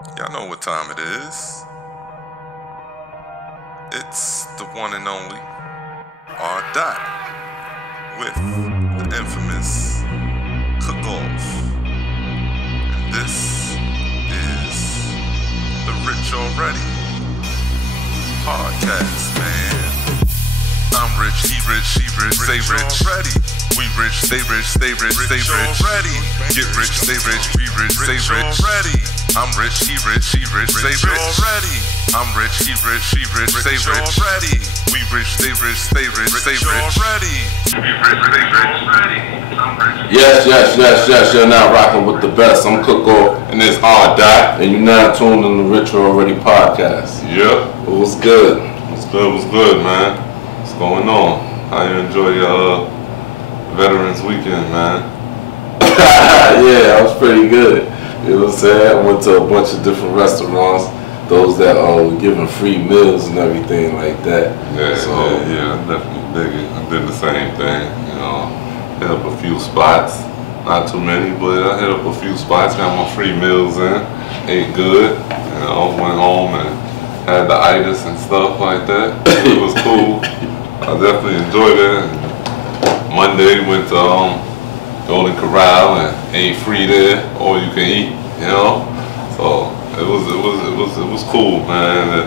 Y'all know what time it is. It's the one and only R. Dot with the infamous Cook Off. And this is the Rich Already podcast, man. I'm rich, he rich, she rich, they rich. Already. We rich, they rich, stay rich, stay rich. Already. Get rich, stay rich, we rich, stay rich. Already. I'm rich, he rich, she rich, stay rich. Already. I'm rich, he rich, she rich, stay rich. Already. We rich, they rich, stay rich, stay rich. Already. We rich, stay rich, already. Yes, you're now rocking with the best. I'm Cook Off, And it's R. Dot. and you're now tuned in the Rich Already podcast. Yep. It was good. What's good, man? What's going on? How you enjoy your Veterans Weekend, man? Yeah, I was pretty good. You know what I'm saying? I went to a bunch of different restaurants, those that were giving free meals and everything like that. Yeah, So, I definitely dig it. I did the same thing, you know. Hit up a few spots, not too many, but I hit up a few spots, got my free meals in, ate good, you know, went home and had the itis and stuff like that. It was cool. I definitely enjoyed it. Monday went to Golden Corral and ate free there, all you can eat, you know. So it was cool, man. That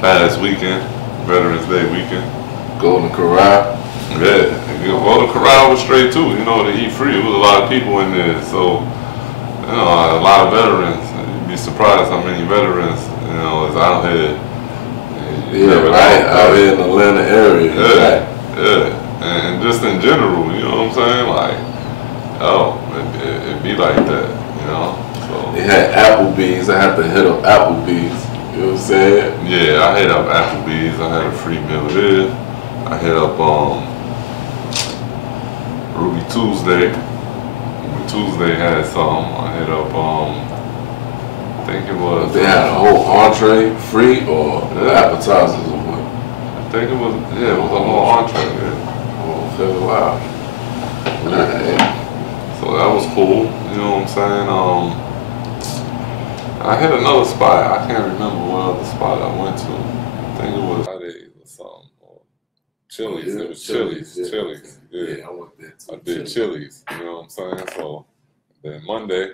past weekend, Veterans Day weekend. Golden Corral. Yeah, Golden Corral was straight too. You know, to eat free. There was a lot of people in there, so you know, a lot of veterans. You'd be surprised how many veterans, you know, is out here. Yeah, right, out here in the Atlanta area. Yeah, yeah, and just in general, you know what I'm saying? Like, it'd be like that, you know. So They had Applebee's. I had to hit up Applebee's. You know what I'm saying? yeah, I hit up Applebee's. I had a free meal there. I hit up Ruby Tuesday. Ruby Tuesday had some. I hit up I think it was. They had a whole entree free or appetizers or what? I think it was. Yeah, it was a whole entree. Yeah. Oh, okay, wow. Alright. So that was cool. You know what I'm saying? I hit another spot. I can't remember what other spot I went to. I think it was Fridays or something. Or Chili's. Yeah, It was Chili's. yeah. Chili's. Yeah. Yeah, I went there too. I did Chili's. You know what I'm saying? So then Monday,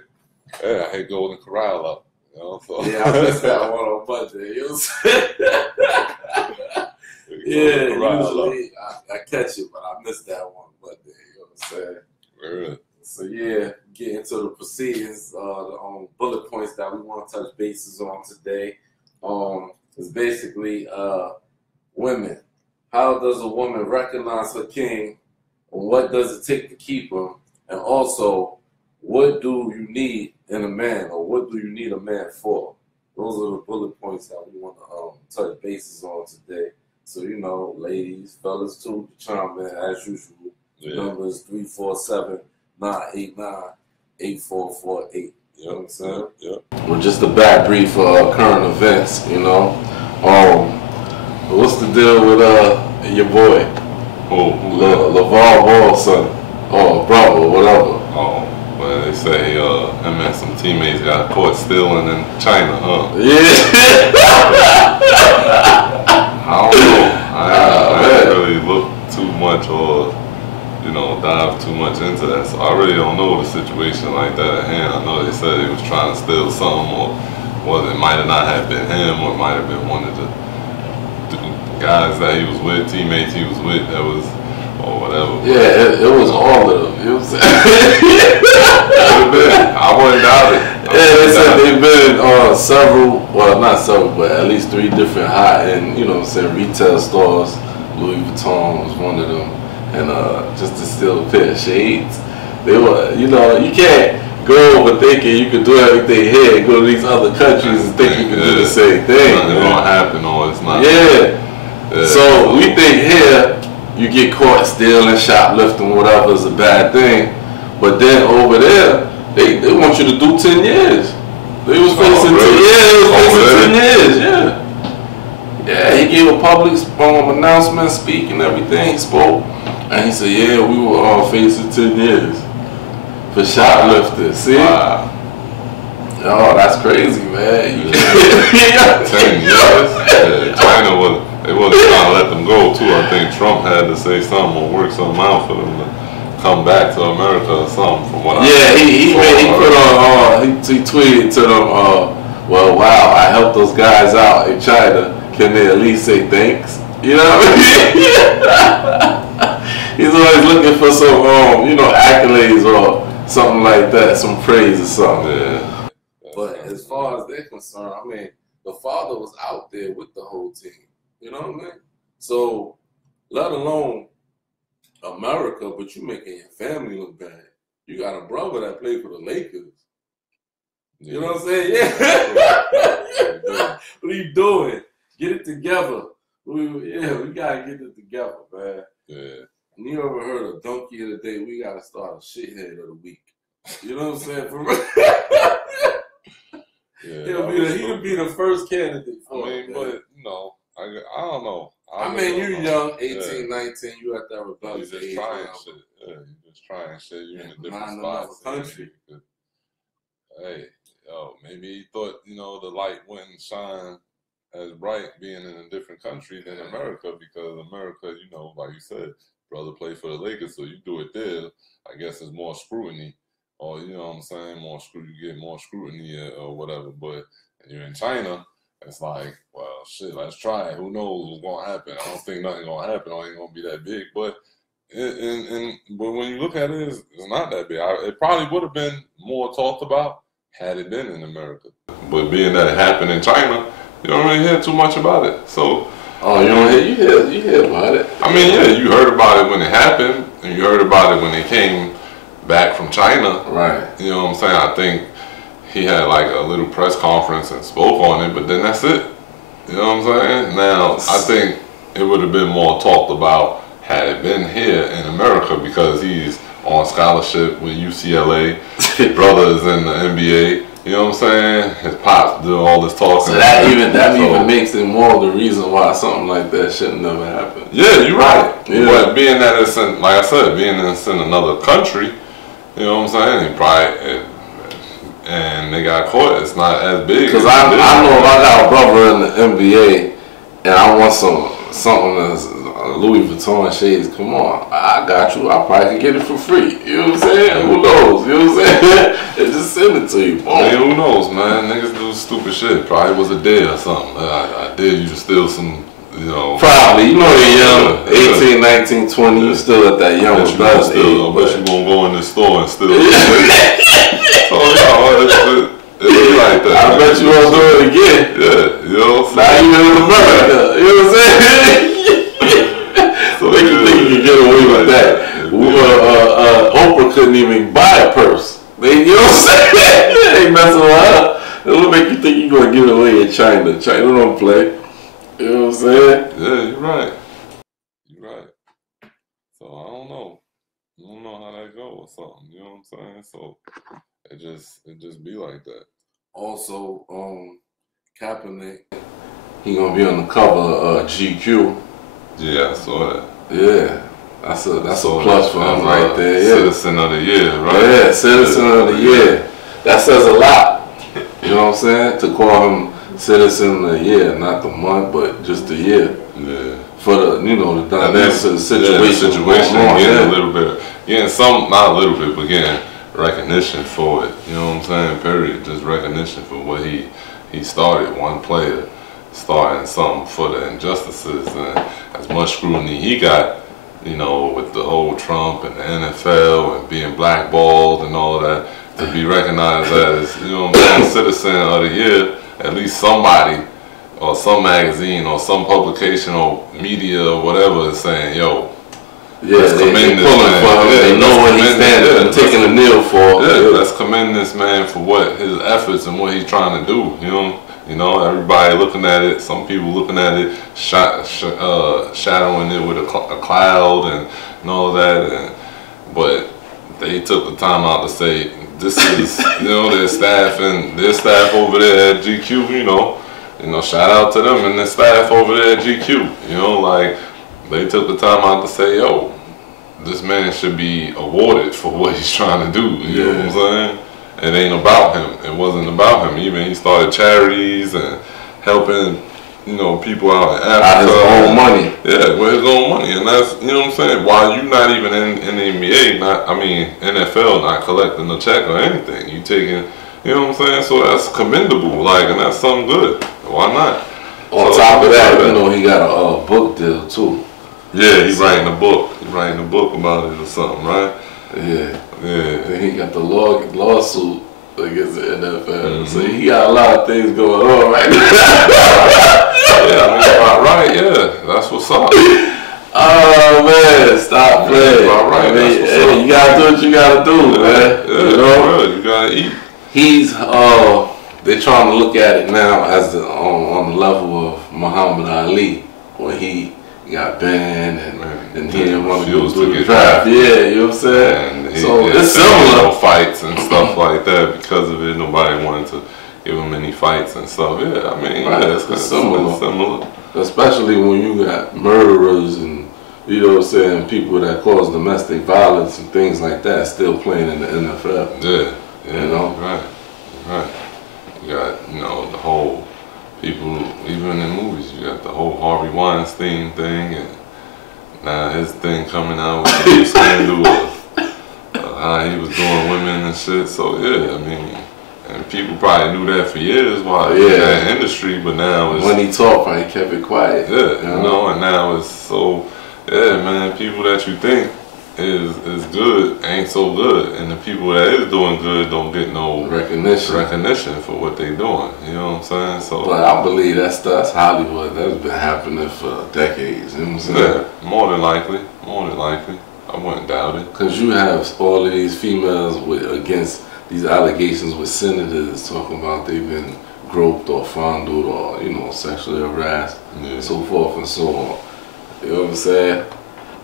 yeah, I hit Golden Corral up. You know, so Yeah, I missed that one on Monday. You know what I'm saying? Yeah, usually I catch it, but I missed that one Monday. You know what I'm saying? Really? So yeah, get into the proceedings, the bullet points that we want to touch bases on today. Is basically women. How does a woman recognize her king? And what does it take to keep him? And also, what do you need in a man, or what do you need a man for? Those are the bullet points that we want to touch bases on today. So, you know, ladies, fellas too, chime in as usual. Yeah. Number is 347-989-8448. You know what I'm saying? Yep. Well, just a bad brief for current events, you know. What's the deal with your boy? LaVar Ball son, brother, whatever. Oh, well, they say him and some teammates got caught stealing in China, huh? Yeah. I don't know. I didn't really look too much or, you know, dive too much into that. So I really don't know the situation like that at hand. I know they said he was trying to steal something, or it might have not have been him, or it might have been one of the guys that he was with, teammates he was with, that was, or whatever. Yeah, it was all of them. You know what I'm saying? I wouldn't doubt it. Yeah, they said they've been not several, but at least 3 different high-end, you know what I'm saying, retail stores. Louis Vuitton was one of them. And just to steal a pair of shades. They were, you know, you can't go over thinking you can do everything here and go to these other countries and think you can do the same thing. It's not gonna happen, or it's not. Yeah. So we think here, you get caught stealing, shoplifting, whatever is a bad thing. But then over there, they want you to do 10 years. They was facing 10 years, yeah. Yeah, he gave a public announcement, speak and everything, he spoke. And he said, yeah, we were all facing 10 years for shoplifting. See? Wow. Oh, That's crazy, man. Yeah. 10 years. Yeah, China they wasn't trying to let them go too. I think Trump had to say something or work something out for them to come back to America or something. From what he put on he tweeted to them, well, wow, I helped those guys out in China. Can they at least say thanks? You know what I mean? He's always looking for some accolades or something like that, some praise or something. Yeah. But as far as they're concerned, I mean, the father was out there with the whole team. You know what I mean? So, let alone America, but you making your family look bad. You got a brother that played for the Lakers. You know what I'm saying? Yeah. What are you doing? Get it together. We gotta get it together, man. Yeah. And you ever heard of Donkey of the Day? We gotta start a shithead of the week. You know what I'm saying? For real. He'll be the first candidate for it. But I don't know. I mean, you're young, 18, 19, you at that rebellious age. You're just trying shit. Yeah, you're just trying shit. You're in a different spot. Country. Hey, maybe he thought, the light wouldn't shine as bright being in a different country than America, because America, like you said, brother played for the Lakers, so you do it there, I guess it's more scrutiny. Or, you know what I'm saying, you get more scrutiny or whatever. But you're in China, it's like, well, shit, let's try it. Who knows what's going to happen? I don't think nothing's going to happen. It ain't going to be that big. But but when you look at it, it's not that big. It probably would have been more talked about had it been in America. But being that it happened in China, you don't really hear too much about it. So, you hear about it. I mean, yeah, you heard about it when it happened, and you heard about it when they came back from China. Right. You know what I'm saying? I think he had like a little press conference and spoke on it, but then that's it. You know what I'm saying? Now, I think it would have been more talked about had it been here in America, because he's on scholarship with UCLA. His brother is in the NBA. You know what I'm saying? His pops do all this talking. So that even makes it more the reason why something like that should never happen. Yeah, you're right. Yeah. But being that it's in, like I said, being it's in another country, you know what I'm saying? He probably, and they got caught. It's not as big. Because I know if I got a brother in the NBA and I want something that's Louis Vuitton shades, come on, I got you. I probably could get it for free. You know what I'm saying? Who knows? You know what I'm saying? They just send it to you. Man, who knows, man? Niggas do stupid shit. Probably was a dare or something. I dare you to steal some, Probably. You know you're young. 18, 19, 20. You still at that young adult age. I bet you gonna go in this store and steal it. It's like that. I bet you won't do it again. Yeah, you know what I'm saying? Not even in America. You know what I'm saying? So they can think you can get away with that. Oprah couldn't even buy a purse. You know what I'm saying? They messing with her. It'll make you think you're gonna give it away in China. China don't play. You know what I'm saying? Yeah, you're right. You're right. So I don't know. I don't know how that go or something. You know what I'm saying? So it just be like that. Also, Kaepernick, he gonna be on the cover of GQ. Yeah, I saw that. Yeah, that's a plus for him right there. Yeah. Citizen of the Year, right? Yeah, Citizen of the Year. That says a lot. You know what I'm saying? To call him Citizen of the Year, not the month, but just the year. Yeah. For the the dynamics of the situation. Getting a little bit, not a little bit, but getting recognition for it. You know what I'm saying? Period. Just recognition for what he started. One player starting something for the injustices, and as much scrutiny he got, with the whole Trump and the NFL and being blackballed and all that, to be recognized as, Citizen of the Year, at least somebody or some magazine or some publication or media or whatever is saying, yo, let's commend this man. They know what he's standing and taking a kneel for. Yeah, let's commend this man for what his efforts and what he's trying to do. Everybody looking at it. Some people looking at it, shadowing it with a cloud and all that. But they took the time out to say, this is, their staff over there at GQ. Shout out to them and their staff over there at GQ. They took the time out to say, yo, this man should be awarded for what he's trying to do. You know what I'm saying? it ain't about him. It wasn't about him. Even he started charities and helping, you know, people out in Africa. Out his own money. Yeah, with his own money. And that's, you know what I'm saying? While you're not even in the NBA, NFL, not collecting a check or anything. You taking, you know what I'm saying? So that's commendable, like, and that's something good. Why not? On top of that, you know, he got a book deal too. Yeah, he's writing a book. He's writing a book about it or something, right? Yeah. Yeah. Then he got the lawsuit against the NFL. So he got a lot of things going on right now. Yeah, I mean, right, yeah. That's what's up. Oh man, stop playing. All right, that's what's up. You gotta do what you gotta do, man. Yeah, you know? You gotta eat. He's they're trying to look at it now as on the level of Muhammad Ali, when he got banned and he didn't want to go through the draft. Yeah, you know what I'm saying? And so it's similar. Fights and stuff like that because of it. Nobody wanted to give him any fights and stuff. Yeah, I mean, right. Yeah, it's similar. Especially when you got murderers and, you know what I'm saying, people that cause domestic violence and things like that still playing in the NFL. Yeah, you know? Right. You got, you know, the whole people, even in movies, you got the whole Harvey Weinstein thing, and now his thing coming out with the scandal of how he was doing women and shit. So yeah, I mean, and people probably knew that for years while in that industry, but now it's, when he talked, he kept it quiet. Yeah, you know, and now it's so, yeah, man, people that you think is good ain't so good, and the people that is doing good don't get no recognition for what they doing. You know what I'm saying? So, but I believe that's Hollywood. That's been happening for decades. You know what I'm saying? Yeah, more than likely. I wouldn't doubt it. Because you have all of these females against these allegations with senators talking about they've been groped or fondled or, you know, sexually harassed, so forth and so on. You know what I'm saying?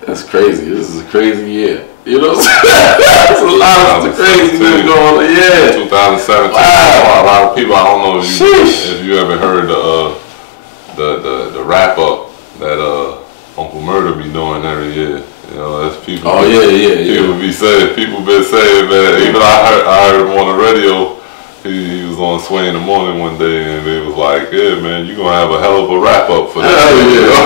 That's crazy. This is a crazy year. You know what I'm saying? That's a lot of crazy things going on. Yeah. 2017. Wow. A lot of people, I don't know if you ever heard the wrap up that Uncle Murder be doing every year. You know, that's people. Oh yeah. People be saying, people been saying, man. Even I heard him on the radio. He was on Sway in the Morning one day, and they was like, "Yeah, man, you gonna have a hell of a wrap up for that." Hell yeah,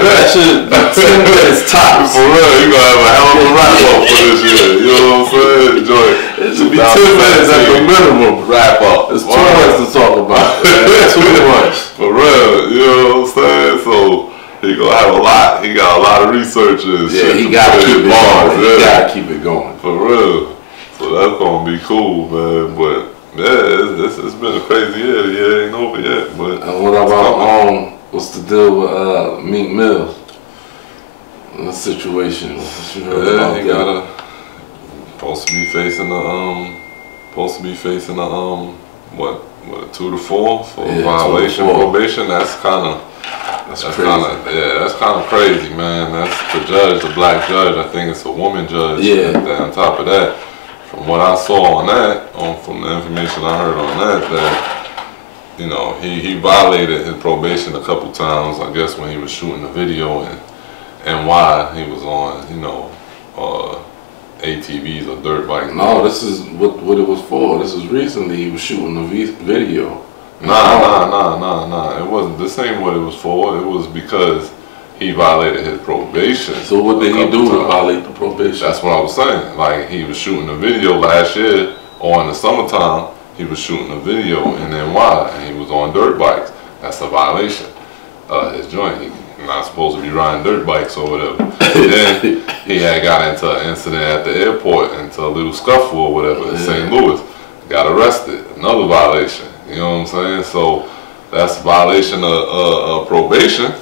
that should be 10 minutes tops. For real, you gonna have a hell of a wrap up for this year. You know what I'm saying? Enjoy it. It should be 10 minutes at the minimum. Wrap up. There's too much to talk about. Too much. For real, you know what I'm saying? So he gonna have a lot. He got a lot of researchers. Yeah, he gotta keep it going. He gotta keep it going. For real. So that's gonna be cool, man. But yeah, it's been a crazy year. The year ain't over yet. But and what about what's the deal with Meek Mill? The situation. What you heard about he that? Supposed to be facing a what a 2 to 4 for violation of probation. That's kind of crazy, man. That's the judge, the black judge. I think it's a woman judge. Yeah. On top of that, from what I saw on that, from the information I heard on that you know, he violated his probation a couple times. I guess when he was shooting the video and why he was on, you know, ATVs or dirt bikes. No, this is what it was for. This is recently he was shooting the video. Nah. It wasn't. This ain't what it was for. It was because he violated his probation. So what did he do to violate the probation? That's what I was saying. Like, he was shooting a video last year, or in the summertime, he was shooting a video in NY, and he was on dirt bikes. That's a violation. His joint. He's not supposed to be riding dirt bikes or whatever. Then he had got into an incident at the airport, into a little scuffle or whatever in St. Louis. Got arrested. Another violation. You know what I'm saying? So that's a violation of probation.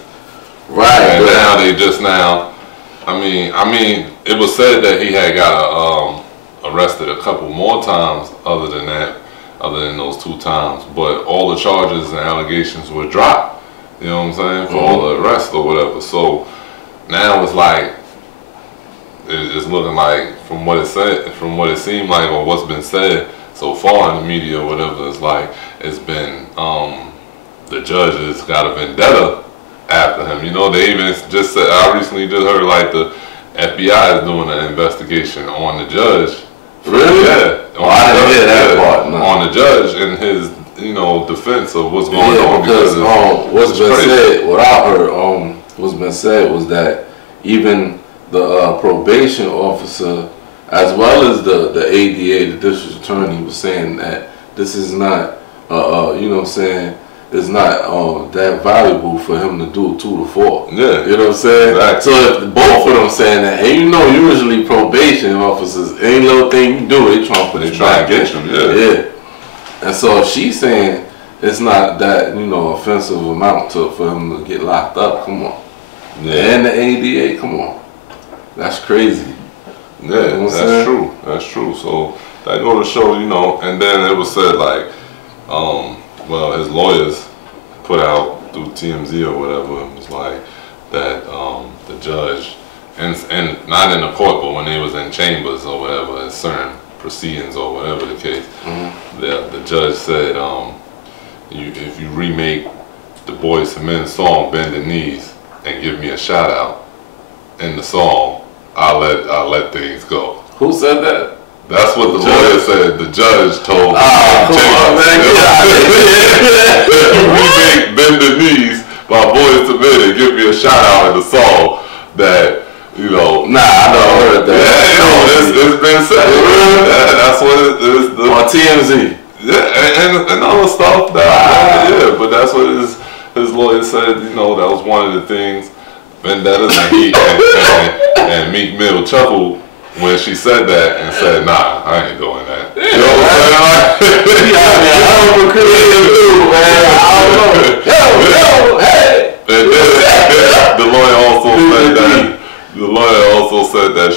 Right. And now they just I mean, it was said that he had got arrested a couple more times other than those 2 times. But all the charges and allegations were dropped. You know what I'm saying? For all the arrests or whatever. So now it's like, it's looking like, from what it seemed like, or what's been said so far in the media or whatever, it's like it's been the judges got a vendetta after him. You know, they even just said, I recently just heard like the FBI is doing an investigation on the judge Really? Yeah. Oh, I didn't hear that part. No. On the judge and his, defense of what's going on. Because what's been said, what I heard, what's been said was that even the probation officer, as well as the ADA, the district attorney, was saying that this is not, it's not that valuable for him to do 2 to 4. Yeah. You know what I'm saying? Exactly. So if both of them saying that, and usually probation officers, any little thing you do, they trying to put you back. They trying to get you, Yeah. And so if she's saying it's not that, offensive amount for him to get locked up, come on. Yeah. And the ADA, come on. That's crazy. Yeah, You know what I'm that's saying? true. That's true. So that go to show, and then it was said like, his lawyers put out through TMZ or whatever, it was like that the judge, and not in the court, but when they was in chambers or whatever, in certain proceedings or whatever the case, the judge said, if you remake the Boyz II Men song "Bend the Knees" and give me a shout out in the song, I'll let things go. Who said that? That's what the lawyer said. The judge told come on, man. If you remake "Bend the Knees" by Boyz II Men and give me a shout out in the song, that Nah, I never heard that. Yeah, it's been said. That's what it is. On TMZ. Yeah, and other stuff. But that's what his lawyer said. That was one of the things. Vendettas and Meek Mill chuckled when she said that and said, "Nah, I ain't doing that." Yeah, you know what I'm saying? I'm a creative dude, man. I don't know. Hey. And then the lawyer also said that. The lawyer also said that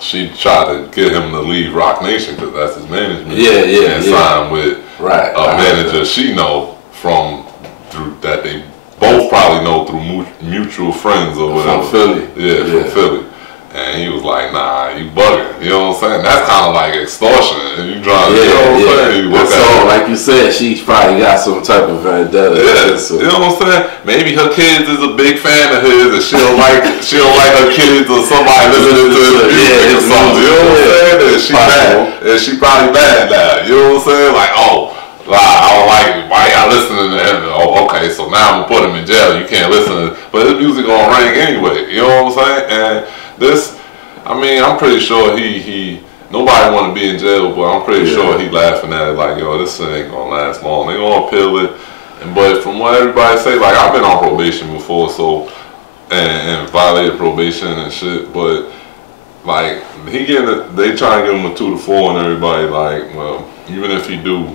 she tried to get him to leave Rock Nation because that's his management. And sign with a manager she know through that they both probably know through mutual friends or whatever. From Philly. Yeah, from Philly. And he was like, "Nah, you bugging." You know what I'm saying? That's kind of like extortion. You trying to, you know what I'm saying? So, like you said, she probably got some type of vendetta. Yeah, you know what I'm saying? Maybe her kids is a big fan of his, and she don't like her kids or somebody listening to his music or something. You know what I'm saying? And she mad, and she probably mad now. You know what I'm saying? Like, I don't like it. Why y'all listening to him? Oh, okay, so now I'm gonna put him in jail. You can't listen to, but his music gonna ring anyway. You know what I'm saying? And this, I'm pretty sure nobody want to be in jail, but I'm pretty sure he laughing at it like, yo, this shit ain't gonna last long. They gonna appeal it. But from what everybody say, like, I've been on probation before, so, and violated probation and shit, but like, they try to give him a 2 to 4 and everybody like, well, even if he do,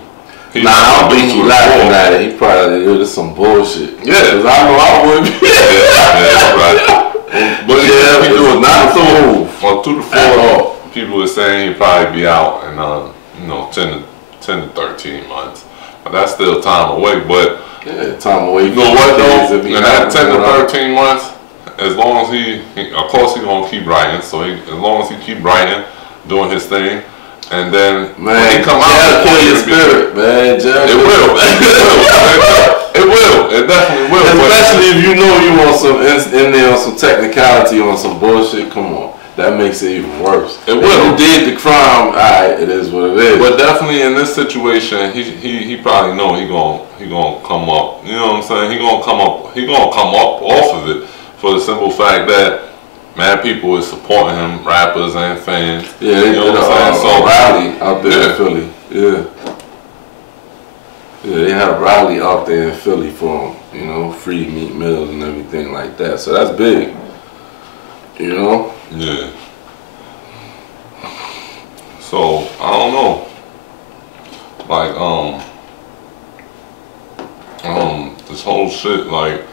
I don't think he laughing at it. He probably, this some bullshit. Yeah. Cause I know I wouldn't be. Yeah, right. But he do not to move. Well, 2 to 4, people are saying he'll probably be out in 10 to 13 months. But that's still time away. But time away. You know what though? In that 10 to 13 months, as long as he of course he's gonna keep writing. So as long as he keep writing, doing his thing, and then when he come out, kill your spirit, man. It will. It will. It definitely will. Especially if you know you want some in there on some technicality on some bullshit. Come on, that makes it even worse. It will. If you did the crime, alright, it is what it is. But definitely in this situation, he probably know he gonna come up. You know what I'm saying? He gonna come up off of it for the simple fact that mad people is supporting him, rappers and fans. Yeah, they did a rally out there in Philly. Yeah. Yeah, they had a rally out there in Philly for him, free Meek Mills and everything like that. So that's big. Yeah. So I don't know. Like this whole shit, like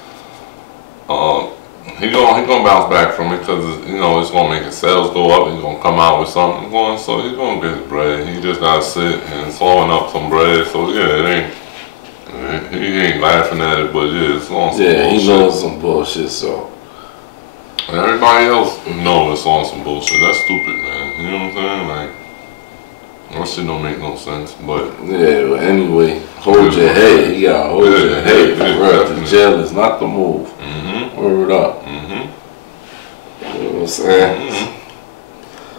he gonna bounce back from it because it's gonna make his sales go up. He's gonna come out with something going, so he's gonna get his bread. He just gotta sit and swallowing up some bread. So he ain't laughing at it, but it's on some bullshit. He knows some bullshit. So and everybody else knows it's on some bullshit. That's stupid, man. You know what I'm saying? Like, that shit don't make no sense. But well, anyway, hold your head. You gotta hold your head. The jail is not the move. Word up. You know what I'm saying?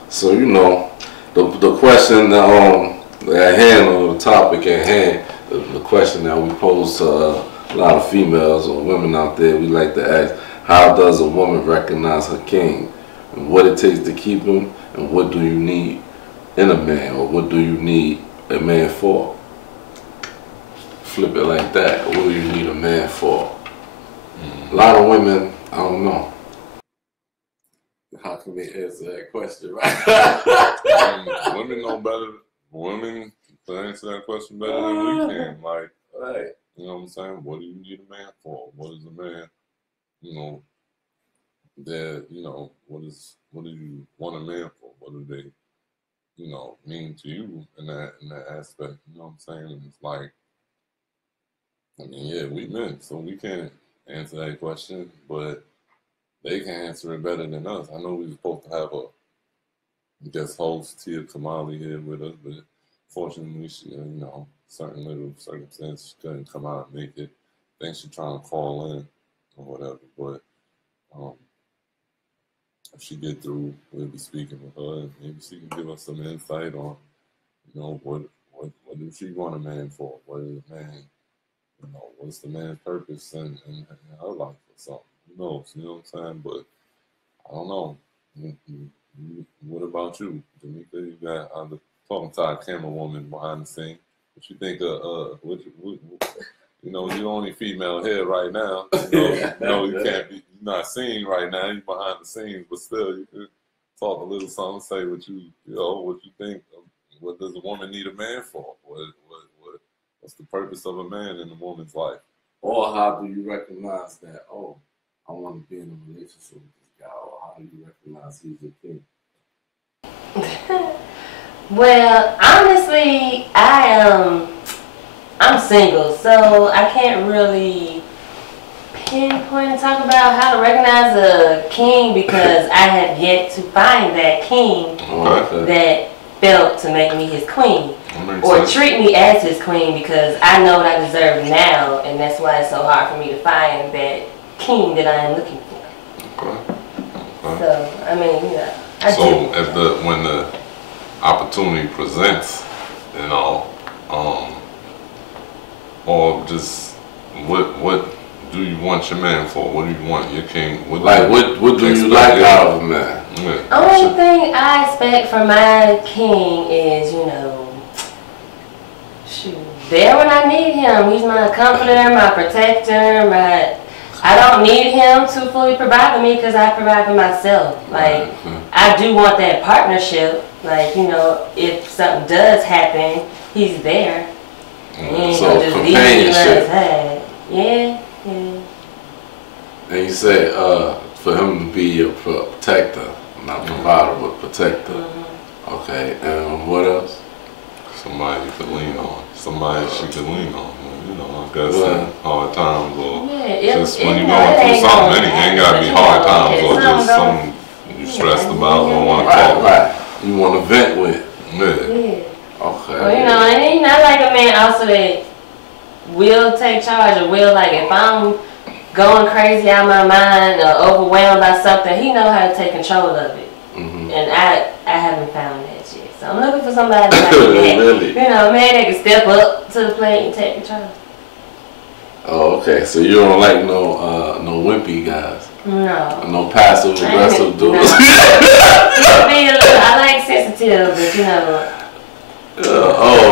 So the question at hand, on the topic at hand, the question that we pose to a lot of females or women out there, we like to ask, how does a woman recognize her king? And what it takes to keep him, and what do you need in a man, or what do you need a man for? Flip it like that. What do you need a man for? A lot of women, I don't know. How can we answer that question, right? Women know better. Women can answer that question better than we can. Like, Right. you know what I'm saying? What do you need a man for? What is a man, you know, that, you know, what do you want a man for? What do they, you know, mean to you in that aspect? You know what I'm saying? And it's like, I mean, yeah, we men, so we can't answer that question, but they can answer it better than us. I know we were supposed to have a guest host, Tia Kamali, here with us, but fortunately, she, you know, certain little circumstances, she couldn't come out and make it. I think she's trying to call in or whatever, but if she get through, we'll be speaking with her, and maybe she can give us some insight on, you know, what does she want a man for? What is a man, you know, what's the man's purpose in her life or something? Who knows, you know what I'm saying? But I don't know. What about you, Jamaica? You got, I'm talking to our camera woman behind the scene. What you think you know, you're the only female here right now. You know, you can't be, you're not seen right now. You're behind the scenes, but still, you could talk a little something, say what you know, what you think. What does a woman need a man for? What's the purpose of a man in a woman's life? Or how do you recognize that, oh, I want to be in a relationship with this guy? Or how do you recognize he's your king? Well, honestly, I'm single, so I can't really pinpoint and talk about how to recognize a king because I have yet to find that king that felt to make me his queen or treat me as his queen, because I know what I deserve now, and that's why it's so hard for me to find that king that I am looking for. Okay. So, I mean, you know, when the opportunity presents, you know, or just what do you want your man for? What do you want your king? What do you like out of a man? Yeah. Only thing I expect from my king is, you know, shoot, there when I need him. He's my comforter, my protector, I don't need him to fully provide for me because I provide for myself. Like, I do want that partnership. Like, you know, if something does happen, he's there. So companionship. Yeah. And you said for him to be your protector, not provider, but protector. Okay, and what else? Somebody you could lean on. Somebody she could lean on. You know, I guess in hard times or just when you're going through something, it ain't got to be hard times or just something you stressed about or want to talk about. Right. You want to vent with. Yeah. Okay. Well, you know, and he's not like a man also that will take charge or will, like, if I'm going crazy out of my mind or overwhelmed by something, he know how to take control of it. And I haven't found that yet. So I'm looking for somebody like that. Really? You know, a man that can step up to the plate and take control. Oh, okay. So you don't like no wimpy guys? No. No passive aggressive dudes? I like sensitive, but you know.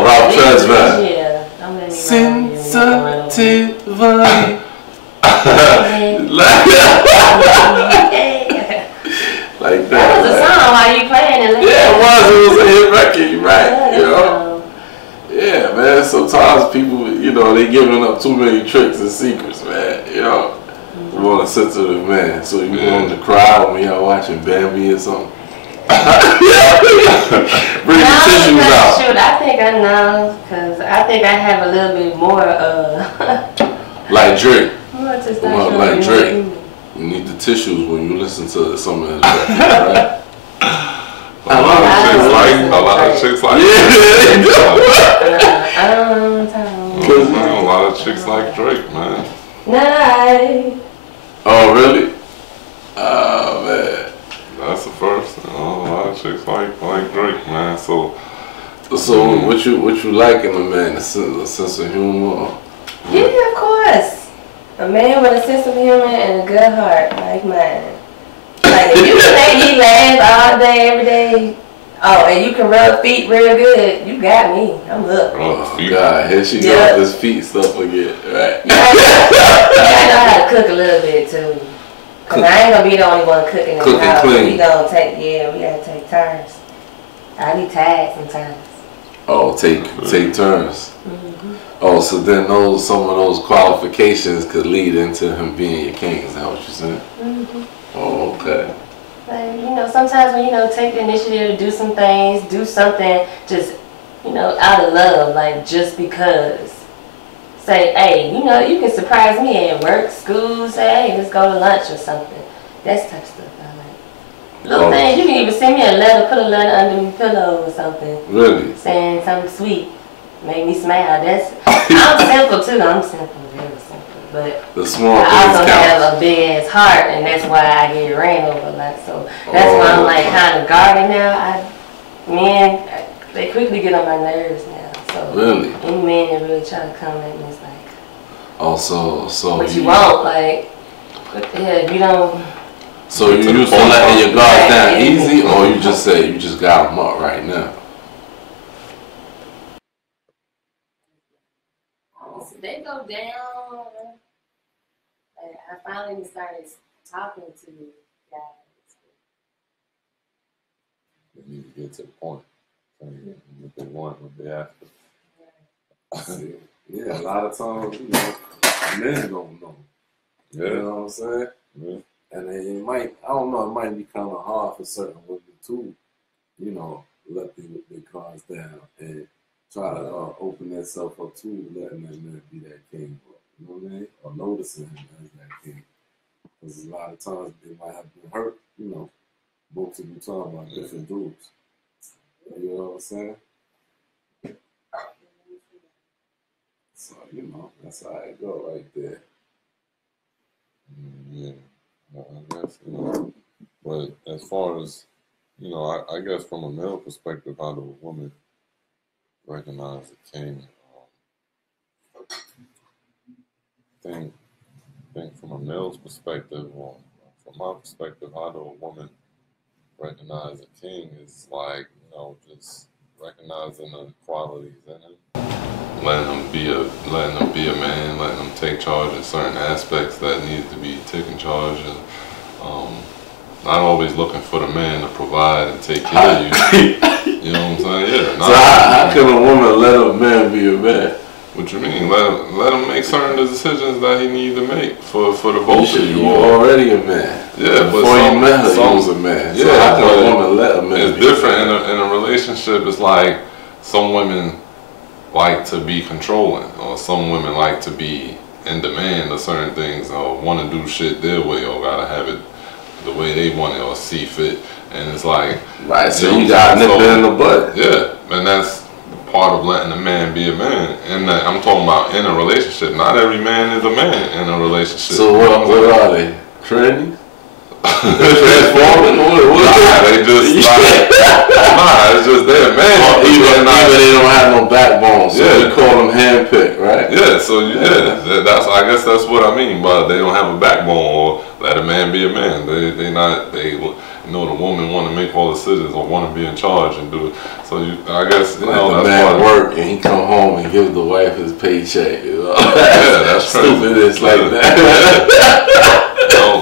Rob Transman. Yeah. I'm letting Sensitivity. Like that. That was a song while you playing it. Yeah, it was a hit record, you're right. Yeah, you know? Yeah, man, sometimes people, you know, they giving up too many tricks and secrets, man, you know. You want a sensitive man, so you want him to cry when y'all watching Bambi or something. Bring the tissues out. Shoot, I think I know, because I think I have a little bit more like Drake. Like Drake. You need the tissues when you listen to some of his records, right? A lot of chicks like a lot of chicks like Drake, man. Night. Oh, really? Oh, man. That's the first. Oh, lot of chicks like Drake, man. So what you like in a man? A sense of humor? Yeah, of course. A man with a sense of humor and a good heart like mine. Like if you can make me laugh all day, every day. Oh, and you can rub feet real good. You got me. I'm up. Oh God, here she goes with this feet stuff again, right? I know how to cook a little bit too. Cause I ain't gonna be the only one cooking in the house. Clean. We gotta take turns. I be tired sometimes. Oh, take turns. Oh, so then some of those qualifications could lead into him being your king. Is that what you're saying? Oh, okay. Like, sometimes when take the initiative to do some things, do something just out of love, like just because. Say, hey, you can surprise me at work, school, say, hey, let's go to lunch or something. That's type of stuff I like. Little things, you can even send me a letter, put a letter under my pillow or something. Really? Saying something sweet, make me smile. I'm simple too, I'm simple, very simple. But the small I also things have a big ass heart, and that's why I get ran over a lot. So that's why I'm like kind of guarded now. Men, they quickly get on my nerves now. So really? Any man that really try to come at me is like, so what you want, like, what the hell, you don't. So you used to letting your guards down easy, or you just say you just got them up right now? So they go down. I finally started talking to guys. They need to get to the point. What they want, what they after. Yeah, a lot of times, men don't know. yeah, You know what I'm saying? yeah. And it might, I don't know, it might be kind of hard for certain women to, let their cards down and try to open themselves up to letting that man be that king. You know what I mean? Or noticing him as that king. Because a lot of times they might have been hurt, both of you talking about different dudes. You know what I'm saying? So, that's how it go right there. Yeah, I guess, but as far as, I guess from a male perspective, how do a woman recognize a king? Think from a male's perspective, or from my perspective, how do a woman recognize a king is like, just recognizing the qualities in him, letting him be a man, letting him take charge in certain aspects that needs to be taken charge of. Not always looking for the man to provide and take care of you. You know what I'm saying? Yeah. So how can a woman let a man be a man? What you mean? Let him make certain decisions that he needs to make for the both of you. You're already a man. Yeah, but before you met her, you was a man. Yeah, so how can but a woman let a man? It's different in a relationship. It's like some women like to be controlling, or some women like to be in demand of certain things, or want to do shit their way, or gotta have it the way they want it, or see fit. And it's like, right. So you gotta nip it in the butt. Yeah, and that's part of letting a man be a man. And I'm talking about in a relationship. Not every man is a man in a relationship. So what are they? Trannies? Transforming? Nah, they just it's just they're a man. Even they don't have no backbone, so we call them handpicked, right? Yeah, so I guess that's what I mean by they don't have a backbone, or let a man be a man. The woman want to make all decisions or want to be in charge and do it. So I guess the man work and he come home and give the wife his paycheck. Yeah, that's stupid. It's like that.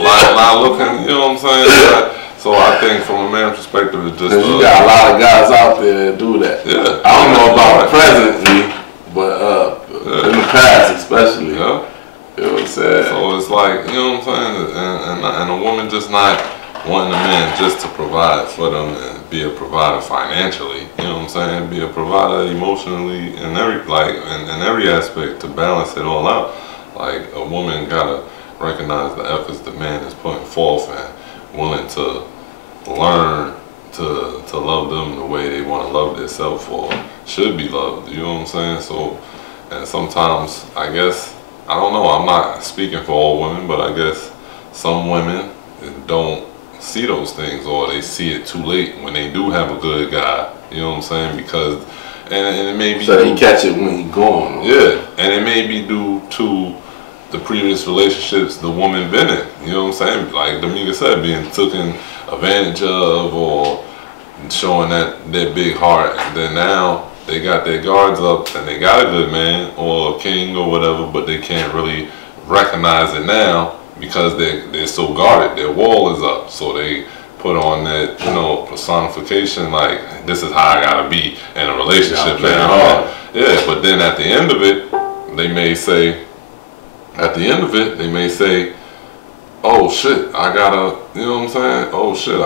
Not looking. You know what I'm saying? So I think from a man's perspective, it's just you got a lot of guys out there that do that. Yeah, I don't know about presently, but in the past especially. Yeah. You know what I'm saying? So it's like, you know what I'm saying, and a woman just not wanting a man just to provide for them and be a provider financially. You know what I'm saying? Be a provider emotionally in every aspect to balance it all out. Like a woman gotta recognize the efforts the man is putting forth and willing to learn to love them the way they want to love themselves or should be loved. You know what I'm saying? So, and sometimes I guess, I don't know, I'm not speaking for all women, but I guess some women don't see those things, or they see it too late when they do have a good guy. You know what I'm saying? Because and it may be so he catch it when he gone. Yeah, and it may be due to the previous relationships the woman been in. You know what I'm saying? Like Dominga said, being taken advantage of or showing that big heart. And then now they got their guards up and they got a good man or a king or whatever, but they can't really recognize it now because they're so guarded. Their wall is up, so they put on that, you know, personification, like this is how I gotta be in a relationship now. Yeah, but then at the end of it, they may say, oh shit, I gotta, you know what I'm saying? Oh shit,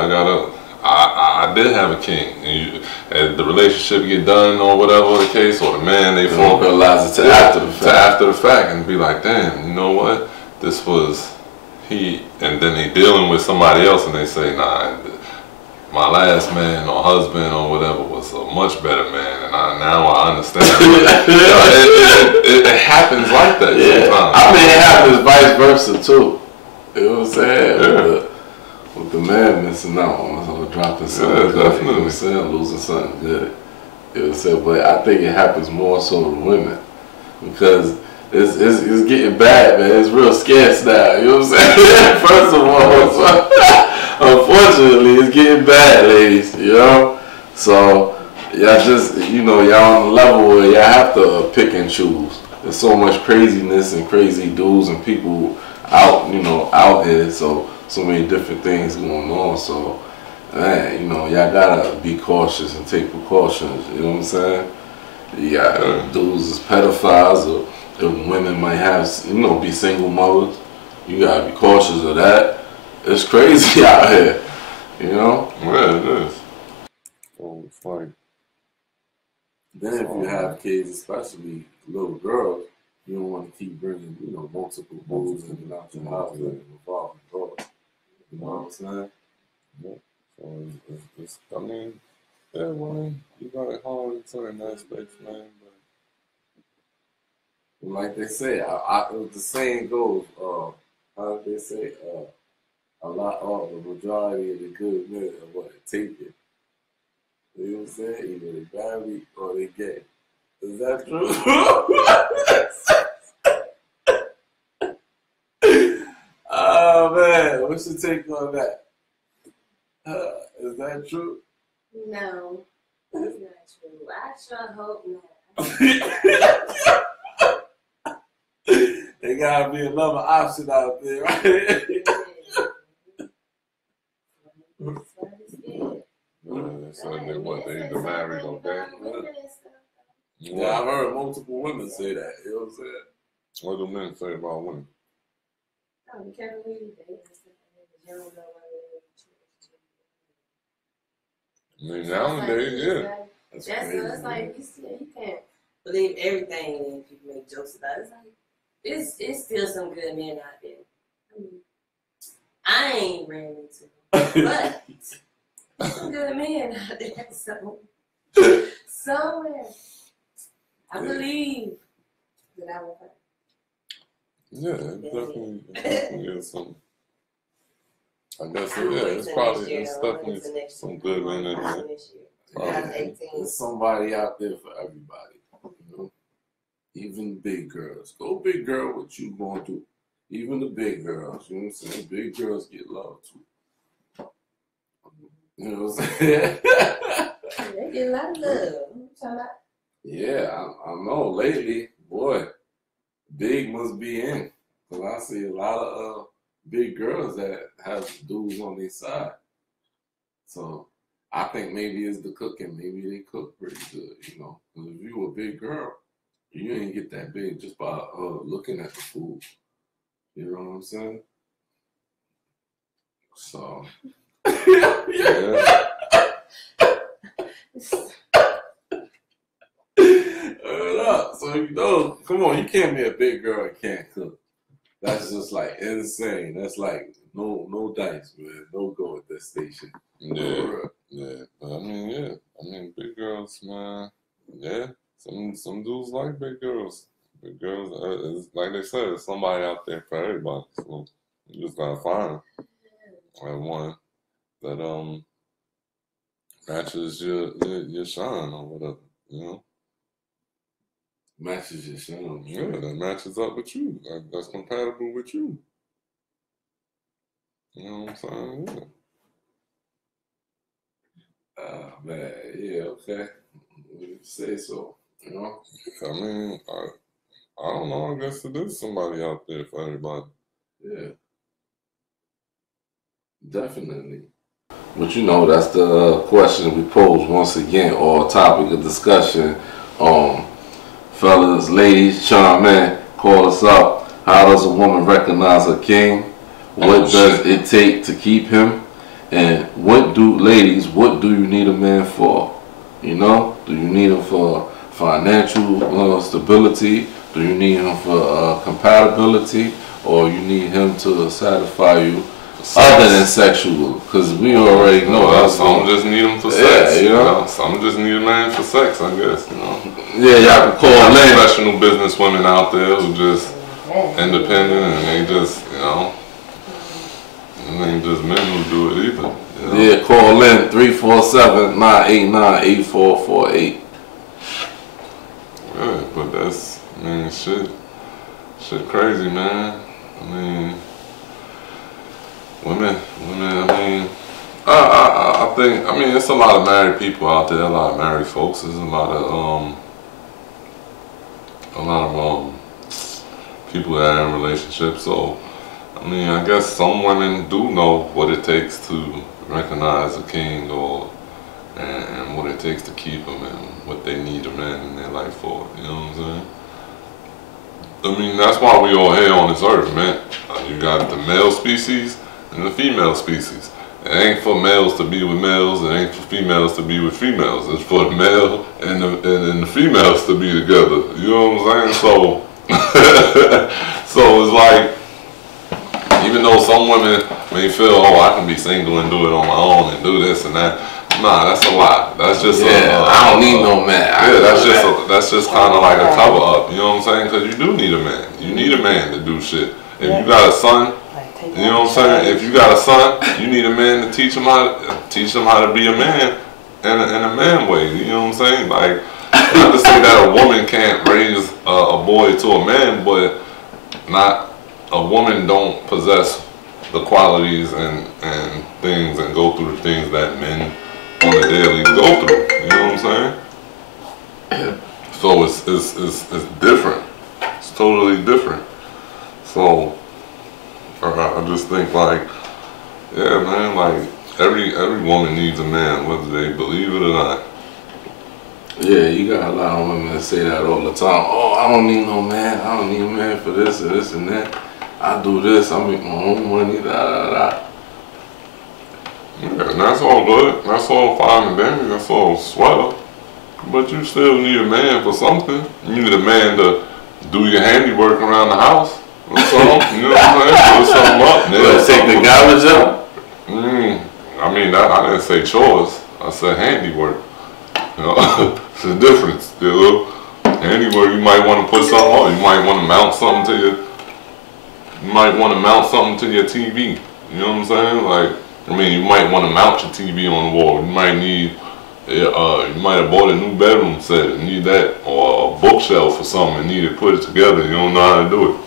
I did have a king. And the relationship get done or whatever the case, or the man, they fall realize it after the fact and be like, damn, you know what? This was he, and then they dealing with somebody else and they say, nah, my last man or husband or whatever was a much better man, and now I understand. it happens like that sometimes. I mean, it happens vice versa too. You know what I'm saying? Yeah. With the man missing out on dropping something, yeah, definitely. You know what I'm saying? Losing something good. You know what I'm saying? But I think it happens more so to women because it's getting bad, man. It's real scarce now. You know what I'm saying? First of all, unfortunately, it's getting bad, ladies. You know, so y'all just, you know, y'all on the level where y'all have to pick and choose. There's so much craziness and crazy dudes and people out, you know, out here. So many different things going on. So, man, you know, y'all gotta be cautious and take precautions. You know what I'm saying? You got dudes as pedophiles, or women might have, you know, be single mothers. You gotta be cautious of that. It's crazy out here, you know? Yeah, it is. So it's like. Then if you have kids, especially little girls, you don't want to keep bringing, you know, multiple dudes in and out your house and involving doors. You know what I'm saying? Yeah. So it's I mean, yeah, man, you got it hard in certain aspects, man. But like they say, the saying goes, how did they say? The majority of the good men are what they take it. You know what I'm saying? Either they marry or they gay. Is that true? Oh man, what's your take on that? Is that true? No, that's not true. I sure hope not. There gotta be another option out there, right? So they what? They either married or gay. Yeah, I've heard multiple women say that. You know what I'm saying? What do men say about women? Oh, you can't believe it. You don't know what I mean, nowadays, yeah. That's so crazy. it's like you can't believe everything that people make jokes about. It's like it's still some good men out there. I mean, I ain't ran into them, but some good men out there. So somewhere, I believe that I will find. Yeah, it definitely is something. I guess it's definitely some good men in there. There's somebody out there for everybody. You know? Even big girls. Go big girl, what you gonna do? Even the big girls, you know what I'm saying? Big girls get love too. You know what I'm saying? They get a lot of love. What you talking about? Yeah, I know. Lately, boy, big must be in. Cause I see a lot of big girls that have dudes on their side. So I think maybe it's the cooking. Maybe they cook pretty good, you know. Cause if you a big girl, you ain't get that big just by looking at the food. You know what I'm saying? So yeah. So you know, come on, you can't be a big girl and can't cook. That's just like insane. That's like no dice, man. No go at that station. Yeah. But I mean, big girls, man. Yeah, some dudes like big girls. Big girls, like they said, there's somebody out there for everybody. So you just gotta find one. that matches your shine or whatever, you know. Matches your shine. Yeah, that matches up with you. That's compatible with you. You know what I'm saying? Yeah. Man, yeah, okay. You say so, you know? I mean, I don't know. I guess it is somebody out there for everybody. Yeah. Definitely. But you know, that's the question we pose once again, or topic of discussion. Fellas, ladies, chime in, call us up. How does a woman recognize her king? What does it take to keep him? And what do you need a man for? You know, do you need him for financial stability? Do you need him for compatibility? Or you need him to satisfy you other than sexual? Because we already know some just need him for sex. Yeah, you know? Some just need a man for sex, I guess, you know. Yeah, y'all can call professional business women out there who just independent and they just, you know, it ain't just men who do it either. You know? Yeah, call in 347-989-8448. Yeah, but that's, I mean, shit crazy, man. I mean, women, I mean, I think, I mean, it's a lot of married people out there, a lot of married folks. There's a lot of people that are in relationships. So, I mean, I guess some women do know what it takes to recognize a king, and what it takes to keep him, and what they need a man in their life for. You know what I'm saying? I mean, that's why we all here on this earth, man. You got the male species and the female species. It ain't for males to be with males. It ain't for females to be with females. It's for the male and the females to be together. You know what I'm saying? So it's like, even though some women may feel, oh, I can be single and do it on my own and do this and that. Nah, that's a lot. That's just I don't need no man. That's just kind of like a cover up. You know what I'm saying? Because you do need a man. You need a man to do shit. If you got a son, you know what I'm saying? If you got a son, you need a man to teach him how to be a man in a man way. You know what I'm saying? Like, not to say that a woman can't raise a boy to a man, but a woman don't possess the qualities and things and go through the things that men on a daily go through. You know what I'm saying? So it's different. It's totally different. So I just think, like, yeah, man, like every woman needs a man, whether they believe it or not. Yeah, you got a lot of women that say that all the time. Oh, I don't need no man. I don't need a man for this or this and that. I do this. I make my own money. Yeah, and that's all good. That's all fine and dandy. That's all swell. But you still need a man for something. You need a man to do your handiwork around the house. Or something. You know what I'm saying? Put something up. Take the garbage up? I mean, I didn't say chores. I said handiwork. You know, it's a difference. You know? Handiwork, you might want to put something on. You might want to mount something to your. You might want to mount something to your TV. You know what I'm saying? Like, I mean, you might want to mount your TV on the wall. You might need, you might have bought a new bedroom set and need that, or a bookshelf or something and need to put it together. You don't know how to do it.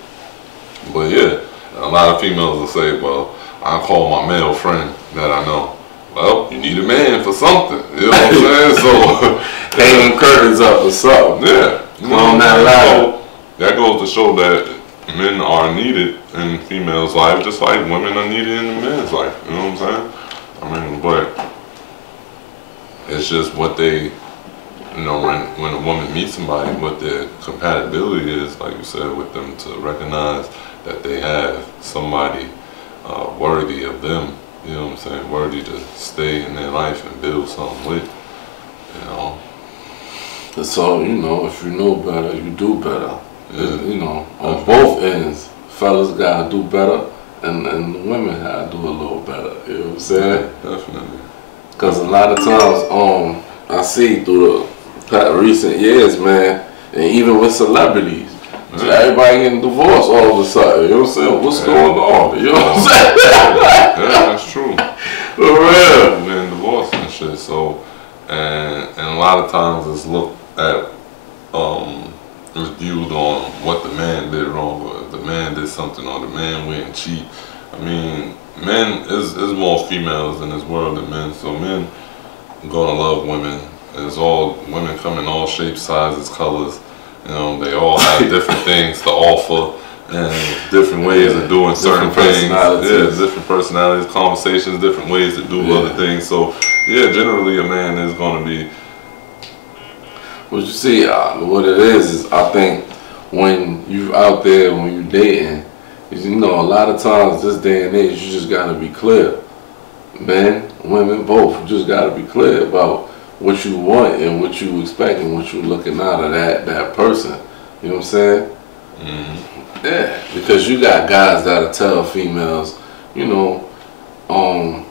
But yeah, a lot of females will say, well, I call my male friend that I know. Well, you need a man for something. You know what I'm saying? So, hanging curtains up or something. Yeah. You know, so that goes to show that men are needed in females' life, just like women are needed in the men's life. You know what I'm saying? I mean, but it's just what they, you know, when a woman meets somebody, what their compatibility is, like you said, with them, to recognize that they have somebody worthy of them. You know what I'm saying? Worthy to stay in their life and build something with. You know. So, you know, if you know better, you do better. Yeah. You know, on both ends, fellas gotta do better, and the women gotta do a little better. You know what I'm saying? Yeah, definitely. Because a lot of times, I see through the recent years, man, and even with celebrities, everybody getting divorced all of a sudden. You know what I'm saying? What's going on? You know what I'm saying? Yeah, that's true. For real. Getting divorced and shit. So, and a lot of times it's looked at, it's viewed on what the man did wrong, or if the man did something, or the man went and cheat. I mean, men is more females in this world than men. So men gonna love women. It's all women come in all shapes, sizes, colors. You know, they all have different things to offer and different ways of doing certain things. Yeah, different personalities, conversations, different ways to do other things. So yeah, generally a man is gonna be. What you see, what it is I think when you out there, when you dating, you know, a lot of times this day and age, you just gotta be clear. Men, women, both, you just gotta be clear about what you want and what you expect and what you're looking out of that person. You know what I'm saying? Mm-hmm. Yeah, because you got guys that'll tell females, you know, I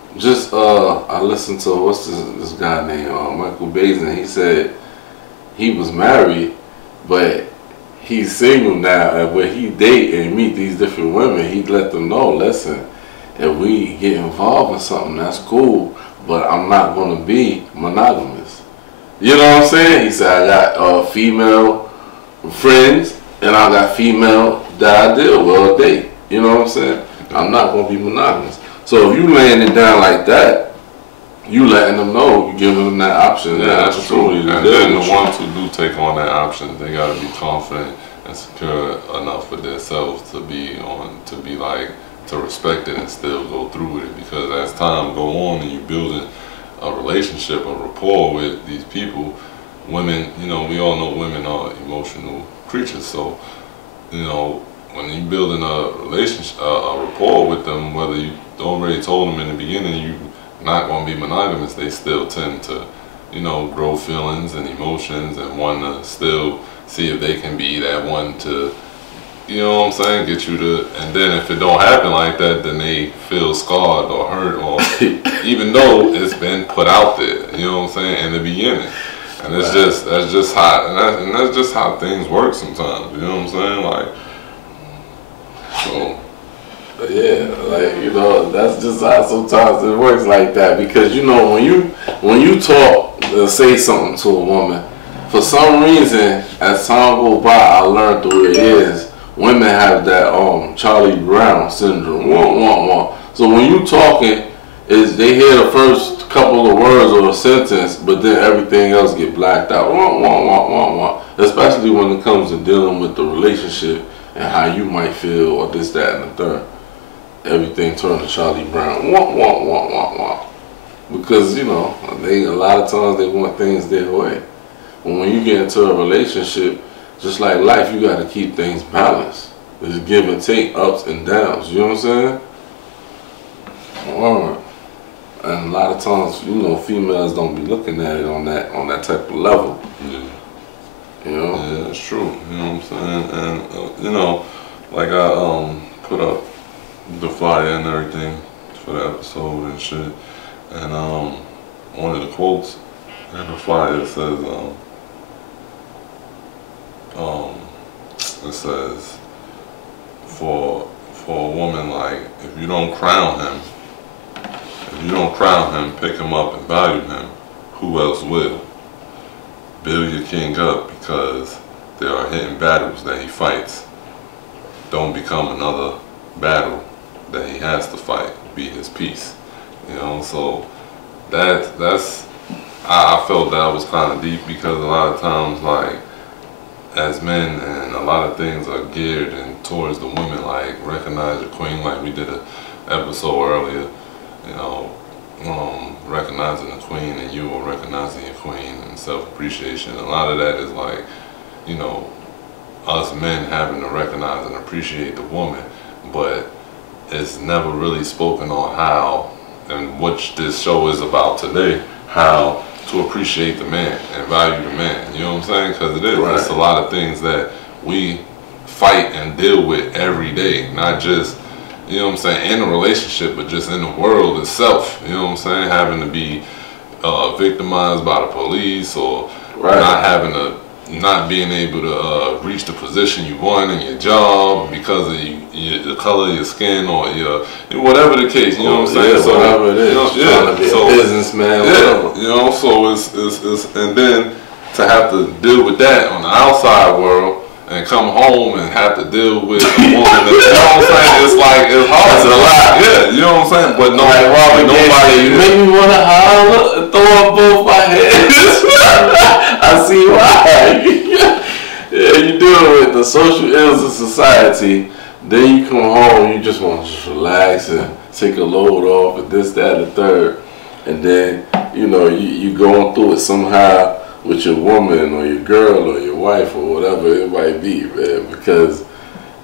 listened to, what's this guy named Michael Bazin. He said he was married, but he's single now, and when he date and meet these different women, he let them know, listen, if we get involved in something, that's cool, but I'm not gonna be monogamous. You know what I'm saying? He said, I got female friends, and I got female that I deal with all day. You know what I'm saying? I'm not gonna be monogamous. So if you laying it down like that, you letting them know, you giving them that option. Yeah, that's true. And then the ones who do take on that option, they gotta be confident and secure enough for themselves to to respect it and still go through with it. Because as time go on and you building a relationship, a rapport with these people, women, you know, we all know women are emotional creatures. So, you know, when you building a relationship, a rapport with them, whether you already told them in the beginning you not going to be monogamous, they still tend to, you know, grow feelings and emotions and want to still see if they can be that one to, you know what I'm saying, get you to, and then if it don't happen like that, then they feel scarred or hurt, or even though it's been put out there, you know what I'm saying, in the beginning. And it's just, that's just how things work sometimes, you know what I'm saying, like, so. Yeah, like, you know, that's just how sometimes it works like that. Because, you know, when you talk or say something to a woman, for some reason, as time goes by, I learned through the years, women have that Charlie Brown syndrome. So when you talking, is they hear the first couple of words or a sentence, but then everything else get blacked out. Especially when it comes to dealing with the relationship and how you might feel, or this, that, and the third. Everything turned to Charlie Brown. Because, you know, a lot of times they want things their way. But when you get into a relationship, just like life, you got to keep things balanced. There's give and take, ups and downs. You know what I'm saying? And a lot of times, you know, females don't be looking at it on that type of level. Yeah. You know? Yeah, that's true. You know what I'm saying? And, you know, like I put up the flyer and everything for the episode and shit. And one of the quotes in the flyer says, it says, for a woman, like, if you don't crown him, pick him up and value him, who else will? Build your king up, because there are hidden battles that he fights. Don't become another battle that he has to fight. Be his peace. You know, so that's I felt that was kind of deep, because a lot of times, like, as men, and a lot of things are geared and towards the women, like recognize your queen, like we did an episode earlier, you know, recognizing the queen, and you are recognizing your queen, and self-appreciation. A lot of that is like, you know, us men having to recognize and appreciate the woman, but it's never really spoken on how, and what this show is about today, how to appreciate the man and value the man. You know what I'm saying? Because it is. Right. It's a lot of things that we fight and deal with every day, not just, you know what I'm saying, in a relationship, but just in the world itself. You know what I'm saying? Having to be victimized by the police, or not having a not being able to reach the position you want in your job because of the color of your skin or your whatever the case, you know what I'm saying? Yeah, so whatever it is, you know, trying to be a businessman, whatever. you know, so it's and then to have to deal with that on the outside world and come home and have to deal with a woman that, you know what I'm saying? It's like, it's hard. It's a lot. Yeah, you know what I'm saying? But no, Like nobody. You make me want to holler and throw up both my hands. I see why. Yeah, you deal with the social ills of society. Then you come home, you just want to just relax and take a load off and this, that, and the third. And then, you know, you going through it somehow with your woman or your girl or your wife or whatever it might be, man, because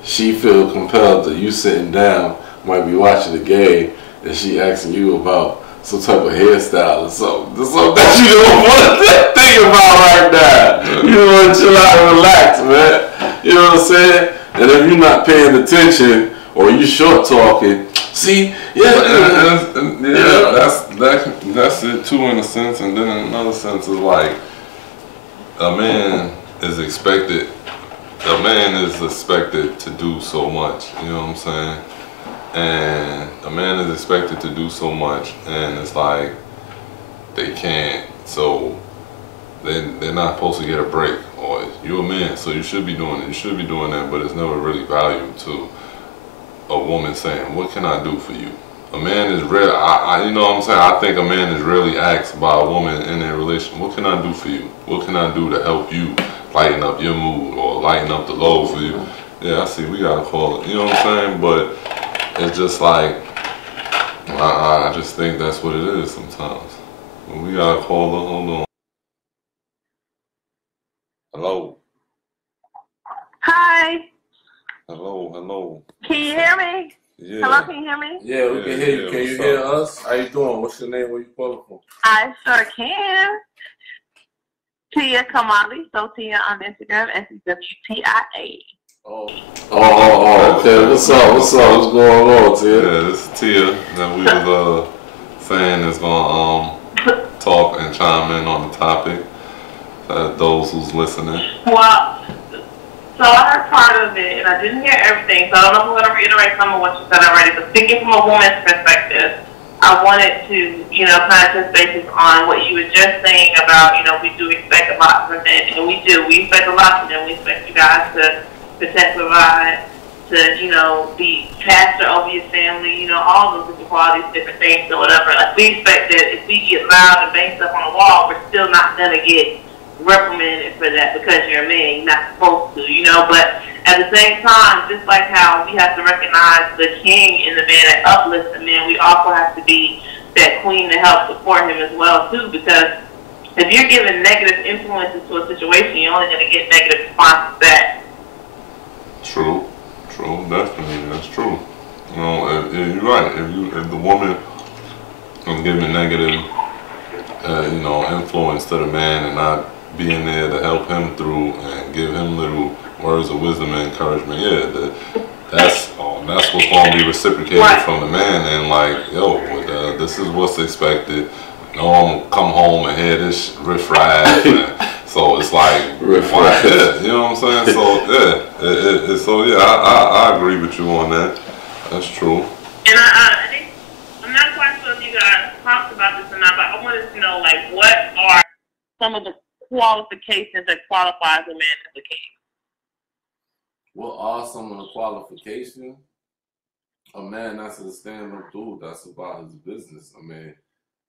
she feel compelled to you sitting down, might be watching the game, and she asking you about some type of hairstyle or something that you don't want to think about right now. You want to chill out and relax, man. You know what I'm saying? And if you're not paying attention or you short talking, see, that's it too in a sense, and then in another sense is like a man is expected to do so much, you know what I'm saying? And a man is expected to do so much, and it's like they can't, so they're not supposed to get a break. Or you're a man, so you should be doing it, you should be doing that, but it's never really valued to a woman saying, what can I do for you? A man is rare, you know what I'm saying? I think a man is rarely asked by a woman in their relationship, what can I do for you? What can I do to help you lighten up your mood or lighten up the load for you? Yeah, I see, we gotta call it, you know what I'm saying? But it's just like, I just think that's what it is sometimes. But we gotta call her, hold on. Hello? Hi. Hello. Can you hear me? Yeah. Hello, can you hear me? Yeah, we can hear you. Can you hear us? How you doing? What's your name? Where you calling from? I sure can. Tia Kamali, so Tia on Instagram, SWTIA. Okay. What's up? What's going on, Tia? Yeah, this is Tia that we was saying is gonna talk and chime in on the topic. Those who's listening. Well, so I heard part of it, and I didn't hear everything, so I don't know if I'm going to reiterate some of what you said already, but speaking from a woman's perspective, I wanted to, kind of touch bases on what you were just saying about, we do expect a lot from men, and we do. We expect a lot from them. We expect you guys to protect, provide, to, be pastor over your family, all those different qualities, different things, or whatever. Like, we expect that if we get loud and bang stuff on the wall, we're still not going to get reprimanded for that because you're a man, you're not supposed to, but at the same time, just like how we have to recognize the king in the man that uplifts the man, we also have to be that queen to help support him as well too, because if you're giving negative influences to a situation, you're only going to get negative responses back. True, definitely, that's true. You're right. If the woman is giving negative influence to the man and not being there to help him through and give him little words of wisdom and encouragement, that's what's going to be reciprocated from the man, and like, this is what's expected. I'm gonna come home and hear this riff-raff, so it's like, you know what I'm saying? So I agree with you on that. That's true. And I think, I'm not quite sure if you guys talked about this or not, but I wanted to know, like, what are some of the qualifications that qualifies a man as a king? What are some of the qualifications? A man that's a stand-up dude. That's about his business. I mean,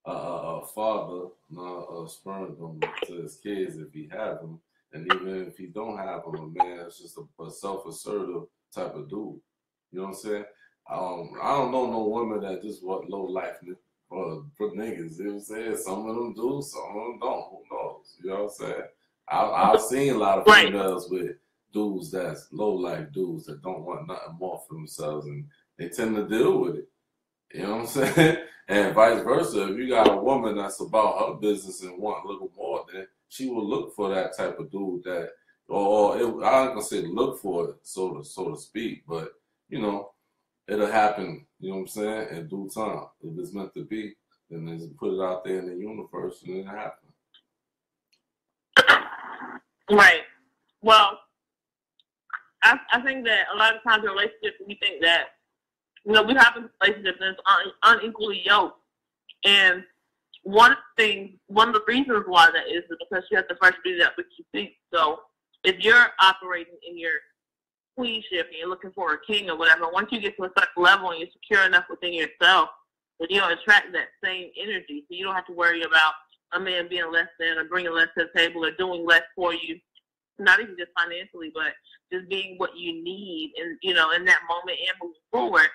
a father, not a sperm donor to his kids if he have them, and even if he don't have them, a man that's just a self-assertive type of dude. You know what I'm saying? I don't know no women that just want low life for niggas. You know what I'm saying? Some of them do, some of them don't. Who knows? You know what I'm saying? I've seen a lot of females with dudes that's low life dudes that don't want nothing more for themselves, and they tend to deal with it. You know what I'm saying? And vice versa. If you got a woman that's about her business and want a little more, then she will look for that type of dude that, I'm not gonna say look for it, so to speak, but it'll happen. You know what I'm saying? In due time, if it's meant to be, then just put it out there in the universe, and it'll happen. Right. Well, I think that a lot of times in relationships we think that, you know, we have a relationship that's unequally yoked. And one of the reasons why that is because you have to first do that which you seek. So if you're operating in your queenship and you're looking for a king or whatever, once you get to a certain level and you're secure enough within yourself, then you'll attract that same energy. So you don't have to worry about a man being less than or bringing less to the table or doing less for you, not even just financially, but just being what you need and, you know, in that moment and moving forward.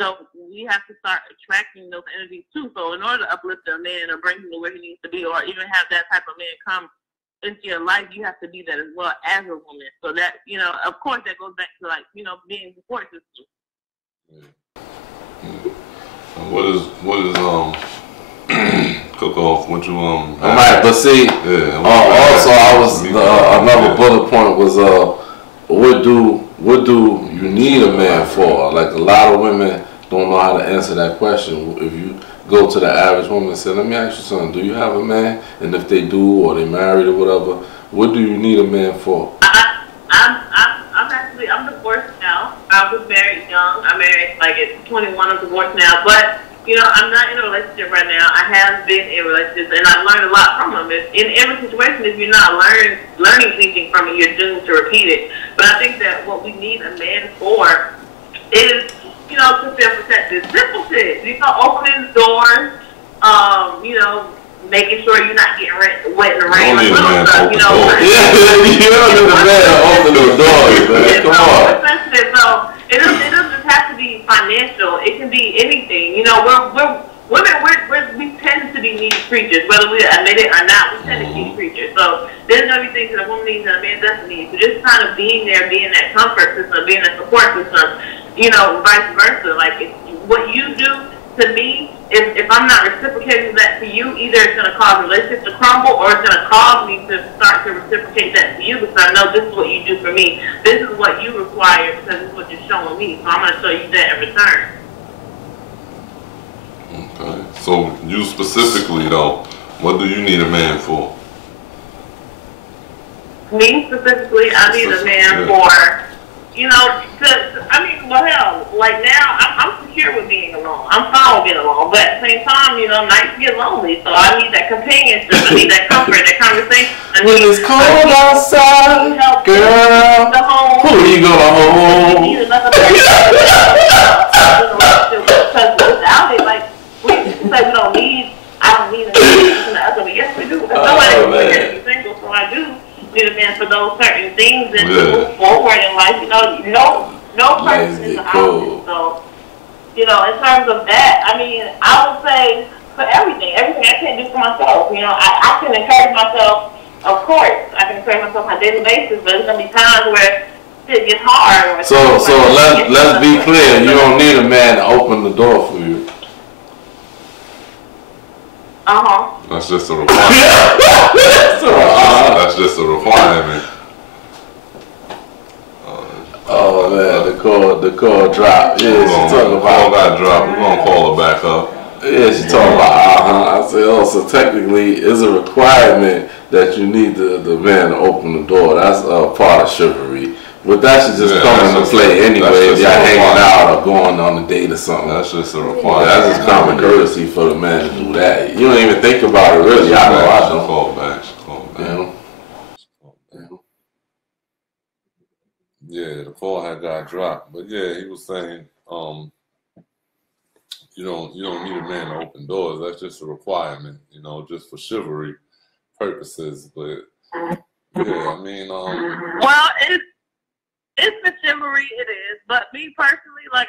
So we have to start attracting those energies too. So in order to uplift a man or bring him to where he needs to be, or even have that type of man come into your life, you have to be that as well as a woman. So that, you know, of course, that goes back to, like, you know, being the support system. What is cook off? What you Right, but see, also I was another bullet point was what do you need a man for? Like, a lot of women don't know how to answer that question. If you go to the average woman and say, let me ask you something, do you have a man? And if they do, or they married or whatever, what do you need a man for? I'm divorced now. I was married young. I married like at 21. I'm divorced now. But, you know, I'm not in a relationship right now. I have been in relationships, and I learned a lot from them. In every situation, if you're not learning anything from it, you're doomed to repeat it. But I think that what we need a man for is, you know, to feel protected. Simple shit. You know, opening doors, you know, making sure you're not getting wet in the rain. Like little stuff, you know. You don't need a man to open the doors, man. Come on. So it doesn't just have to be financial. It can be anything. You know, women, we tend to be needy creatures, whether we admit it or not. We tend to be needy creatures. So there's gonna be things that a woman needs that a man doesn't need. So just kind of being there, being that comfort system, being that support system, you know, vice versa. Like, what you do to me, if I'm not reciprocating that to you, either it's going to cause relationships to crumble, or it's going to cause me to start to reciprocate that to you, because I know this is what you do for me. This is what you require because this is what you're showing me. So I'm going to show you that in return. Okay. So you specifically, though, what do you need a man for? Me specifically, I need a man for, you know, well, hell, like now, I'm secure with being alone. I'm fine with being alone. But at the same time, you know, nights get lonely. So I need that companionship. I need that comfort, that conversation. When it's cold outside, girl, who are you gonna hold? We need another person. Because without it, like, we say we don't need, I don't need a other, but yes, we do. Because nobody can be single, so I do need a man for those certain things and to move forward in life. You know, no person is the opposite. So, you know, in terms of that, I mean, I would say for everything I can't do for myself. You know, I can encourage myself, of course. I can encourage myself on a daily basis, but there's gonna be times where shit gets hard. So let's be clear. You don't need a man to open the door for you. That's just a requirement. That's just a requirement. Oh man, the call dropped. Yeah, she talking about. The call got dropped. We're gonna call her back up. Yeah, she talking about. I said, oh, so technically, it's a requirement that you need the man to open the door. That's part of chivalry. But that should just come into play anyway if y'all hanging out or going on a date or something. That's just a requirement. That's just common courtesy for the man to do that. You don't even think about it really. I know I don't. Call back. You know? Yeah, the call had got dropped. But yeah, he was saying, you don't need a man to open doors. That's just a requirement, you know, just for chivalry purposes. But yeah, I mean, well, it's for chivalry, it is. But me personally, like,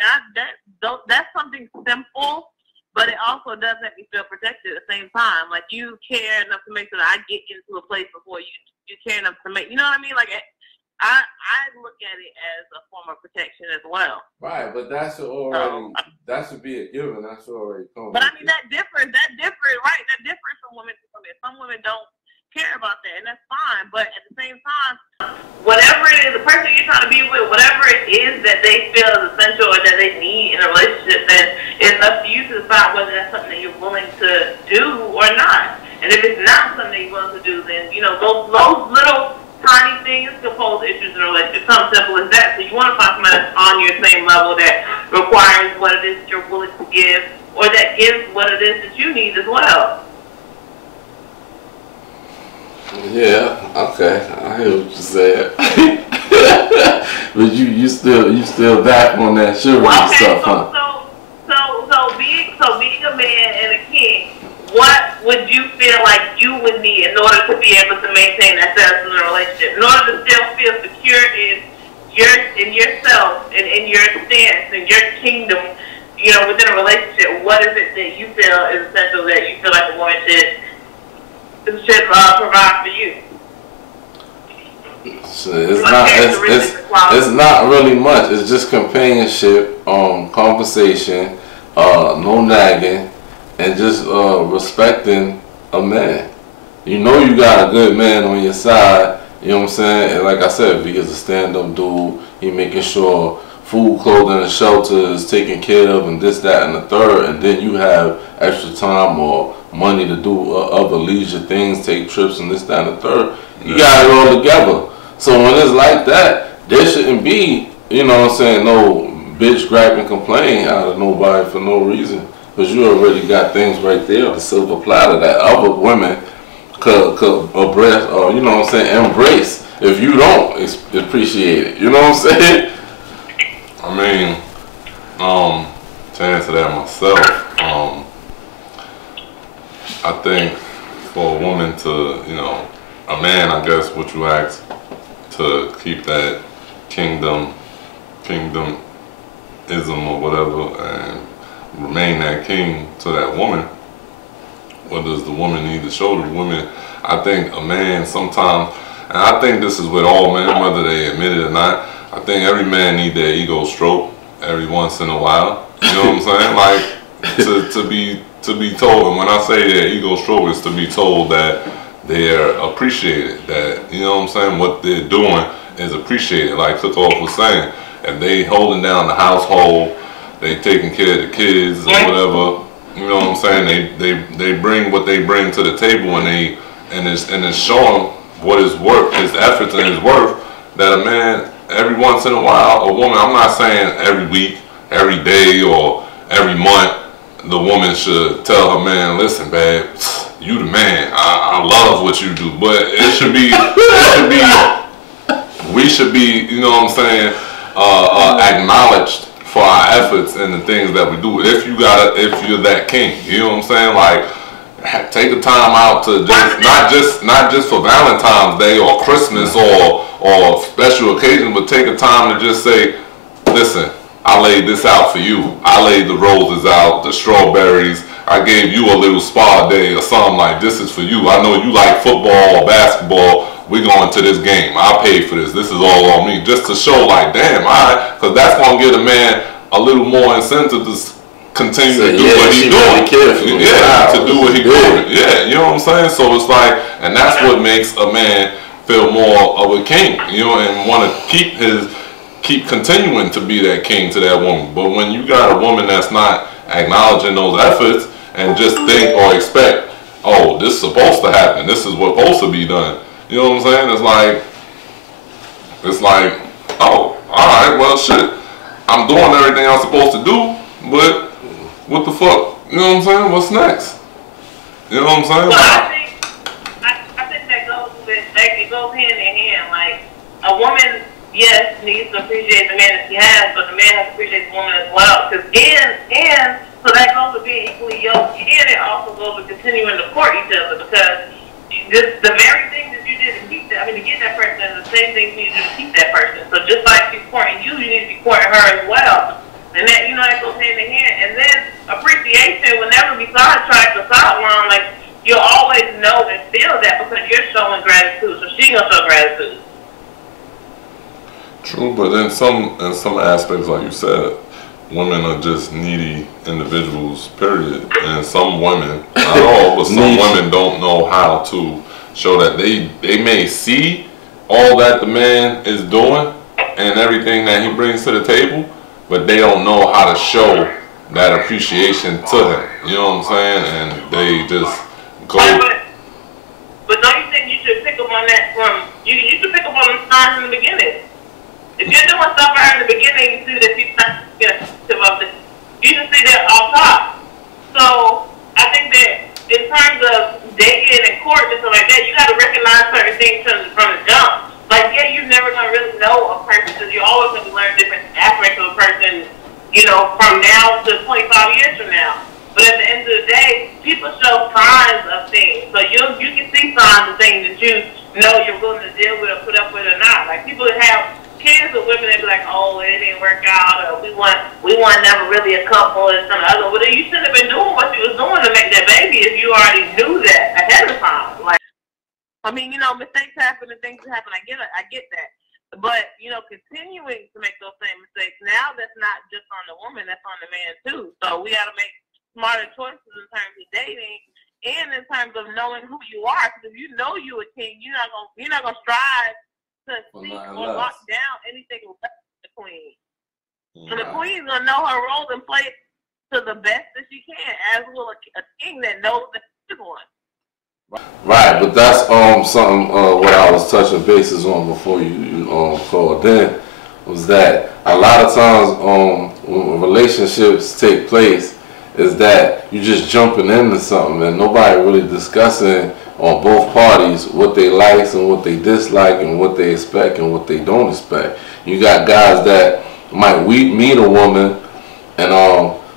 that's something simple, but it also does make me feel protected at the same time. Like, you care enough to make sure that I get into a place before you care enough to make, you know what I mean? Like, I look at it as a form of protection as well. Right, but that should be a given. That should already come. But I mean, that differs, right? That differs from women to women. Some women don't care about that, and that's fine. But at the same time, whatever it is, the person you're trying to be with, whatever it is that they feel is essential or that they need in a relationship, then it's up to you to decide whether that's something that you're willing to do or not. And if it's not something that you're willing to do, then, you know, those little tiny things can pose issues in a relationship. Something simple as that. So you want to find somebody that's on your same level that requires what it is that you're willing to give, or that gives what it is that you need as well. Yeah, okay, I hear what you said. But you still back on that chivalry stuff, huh? So being a man and a king, what would you feel like you would need in order to be able to maintain that status in a relationship? In order to still feel secure in yourself and in your stance and your kingdom, you know, within a relationship, what is it that you feel is essential that you feel like a woman should provide for you? So it's not really much. It's just companionship, conversation, no nagging, and just respecting a man. You know you got a good man on your side. You know what I'm saying? And like I said, if he is a stand-up dude, he making sure food, clothing, and shelter is taken care of, and this, that, and the third. And then you have extra time or money to do other leisure things, take trips, and this, that, and the third. You got it all together. So when it's like that, there shouldn't be, you know what I'm saying, no bitch grab and complain out of nobody for no reason. Because you already got things right there on the silver platter that other women could abreast, or, you know what I'm saying, embrace if you don't appreciate it. You know what I'm saying? I mean, to answer that myself, I think for a woman to, you know, a man, I guess what you asked, to keep that kingdomism or whatever and remain that king to that woman, what does the woman need to show the woman? I think a man sometimes, and I think this is with all men, whether they admit it or not, I think every man need their ego stroked every once in a while. You know what I'm saying? Like to be told, and when I say their ego stroke, is to be told that they're appreciated, that, you know what I'm saying, what they're doing is appreciated. Like Cookoff was saying, if they holding down the household, they taking care of the kids or whatever, you know what I'm saying, they bring what they bring to the table, and it's showing what his work, his efforts and his worth, that a man, every once in a while, a woman, I'm not saying every week, every day, or every month, the woman should tell her man, listen, babe, you the man. I love what you do, but it should be, we should be, you know what I'm saying, acknowledged for our efforts and the things that we do. If you're that king, you know what I'm saying, like take the time out to just not just for Valentine's Day or Christmas or special occasions, but take a time to just say, listen, I laid this out for you. I laid the roses out, the strawberries. I gave you a little spa day or something, like this is for you. I know you like football or basketball. We're going to this game. I paid for this. This is all on me. Just to show like, damn, alright, because that's going to give the man a little more incentive to continue to do what he's doing. Yeah, to do what he's doing. Yeah, you know what I'm saying? So it's like, and that's what makes a man feel more of a king, you know, and want to keep continuing to be that king to that woman. But when you got a woman that's not acknowledging those efforts and just think or expect, oh, this is supposed to happen, this is what's supposed to be done, you know what I'm saying? It's like, oh, alright, well shit, I'm doing everything I'm supposed to do, but what the fuck, you know what I'm saying? What's next? You know what I'm saying? Well, I think that goes hand in hand. Like, a woman, yes, needs to appreciate the man that she has, but the man has to appreciate the woman as well. So that goes with being equally yoked, and it also goes with continuing to court each other, because the very thing that you did to get that person is the same thing you did to keep that person. So just like she's courting you, you need to be courting her as well. And that, you know, that goes hand in hand. And then appreciation will never be sidetracked or sidelined. Like, you'll always know and feel that because you're showing gratitude. So she's gonna show gratitude. True, but in some aspects, like you said, women are just needy individuals, period. And some women, not all, but some women don't know how to show that. They may see all that the man is doing and everything that he brings to the table, but they don't know how to show that appreciation to him. You know what I'm saying? And they just go. But don't you think you should pick up on that from, you should pick signs in the beginning. If you're doing stuff for her in the beginning, you see that she's not appreciative of it. You can see that off top. So I think that in terms of dating and court and stuff like that, you got to recognize certain things from the jump. Like, yeah, you're never going to really know a person because you're always going to learn different aspects of a person, you know, from now to 25 years from now. But at the end of the day, people show signs of things. So you can see signs of things that you know you're willing to deal with or put up with or not. Like, people that have kids with women that be like, oh, it didn't work out, or we want never really a couple and some other. Well, then you shouldn't have been doing what you was doing to make that baby if you already knew that ahead of time. Like, I mean, you know, mistakes happen and things happen. I get that. But, you know, continuing to make those same mistakes, now that's not just on the woman, that's on the man too. So we got to make smarter choices in terms of dating and in terms of knowing who you are. Because if you know you a king, you're not gonna strive to seek or lock down anything less than the queen. So the queen's gonna know her role and play it to the best that she can, as will a king that knows that she's one. Right, but that's something what I was touching bases on before you called in, was that a lot of times when relationships take place is that you just jumping into something and nobody really discussing on both parties what they like and what they dislike and what they expect and what they don't expect. You got guys that might meet a woman and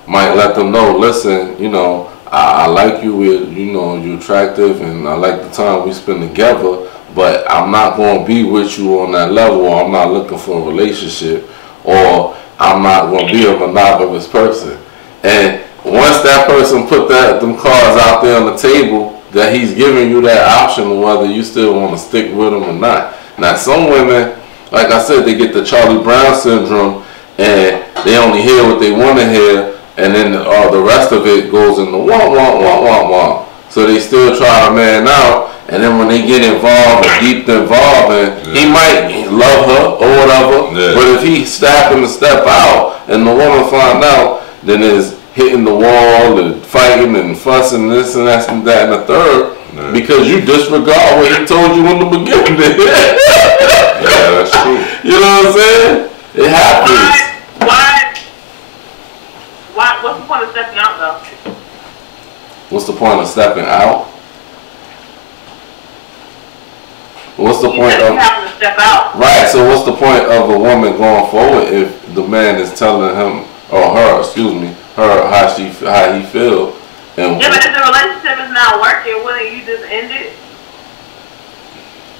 might let them know, listen, you know, I like you, you know, you're attractive and I like the time we spend together, but I'm not going to be with you on that level, or I'm not looking for a relationship, or I'm not going to be a monogamous person. And once that person put them cards out there on the table, that he's giving you that option whether you still want to stick with him or not. Now, some women, like I said, they get the Charlie Brown syndrome and they only hear what they want to hear, and then the rest of it goes in the wah. So they still try to man out, and then when they get involved or deep involved, he might love her or whatever, but if he snapping to step out and the woman find out, then it's hitting the wall and fighting and fussing this and that and that and the third, because you disregard what he told you in the beginning. Yeah, that's true. You know what I'm saying? It happens. What's the point of stepping out though? What's the point of stepping out? What's the point of having to step out? Right, so what's the point of a woman going forward if the man is telling him or her, excuse me, her how he feel? And yeah, but if the relationship is not working, wouldn't you just end it?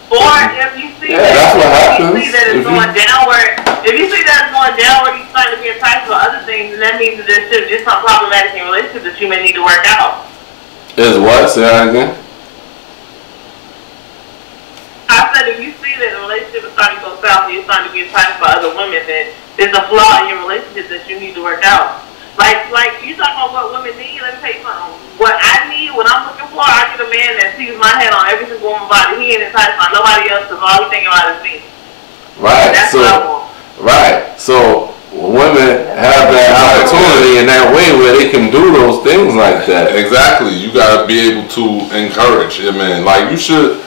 Or if you see that it's going downward, if you see that it's going downward, you start to be enticed by other things, and that means that there's just some problematic in relationship that you may need to work out. Is what? Say that again? I said if you see that the relationship is starting to go south and you're starting to be enticed by other women, then there's a flaw in your relationship that you need to work out. Like you talking about what women need, let me tell you something. What I need, what I'm looking for, I get a man that sees my head on every single woman's body. He ain't enticed by nobody else because all he thinking about is me. Right. That's what I want. Right. So women have that opportunity in that way where they can do those things like that. Exactly. You gotta be able to encourage your man. Like you should.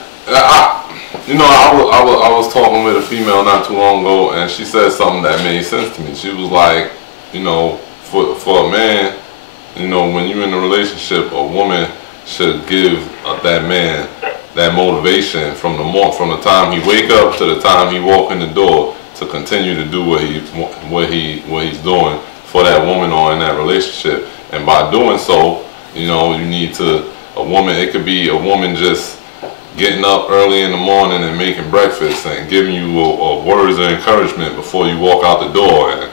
You know, I was talking with a female not too long ago, and she said something that made sense to me. She was like, you know, for a man, you know, when you're in a relationship, a woman should give that man that motivation from the time he wake up to the time he walk in the door to continue to do what he's doing for that woman or in that relationship. And by doing so, you know, you need to it could be a woman just getting up early in the morning and making breakfast and giving you words of encouragement before you walk out the door. And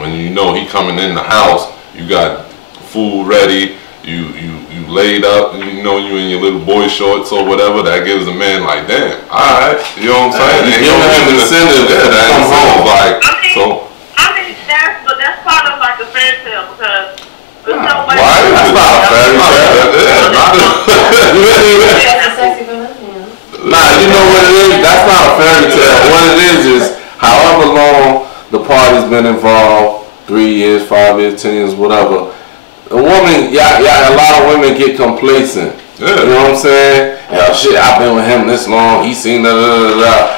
when you know he coming in the house, you got food ready, you laid up, you know you in your little boy shorts or whatever. That gives a man like, damn, all right, you know what I'm saying? You don't have incentive to come home. Like, that's part of like the fairy tale because there's no way. Why? That's not a fairy tale. Nah, you know what it is? That's not a fairy tale. What it is however long the party's been involved, 3 years, 5 years, 10 years, whatever. A woman, a lot of women get complacent You know what I'm saying? Yeah, shit, I've been with him this long. He seen I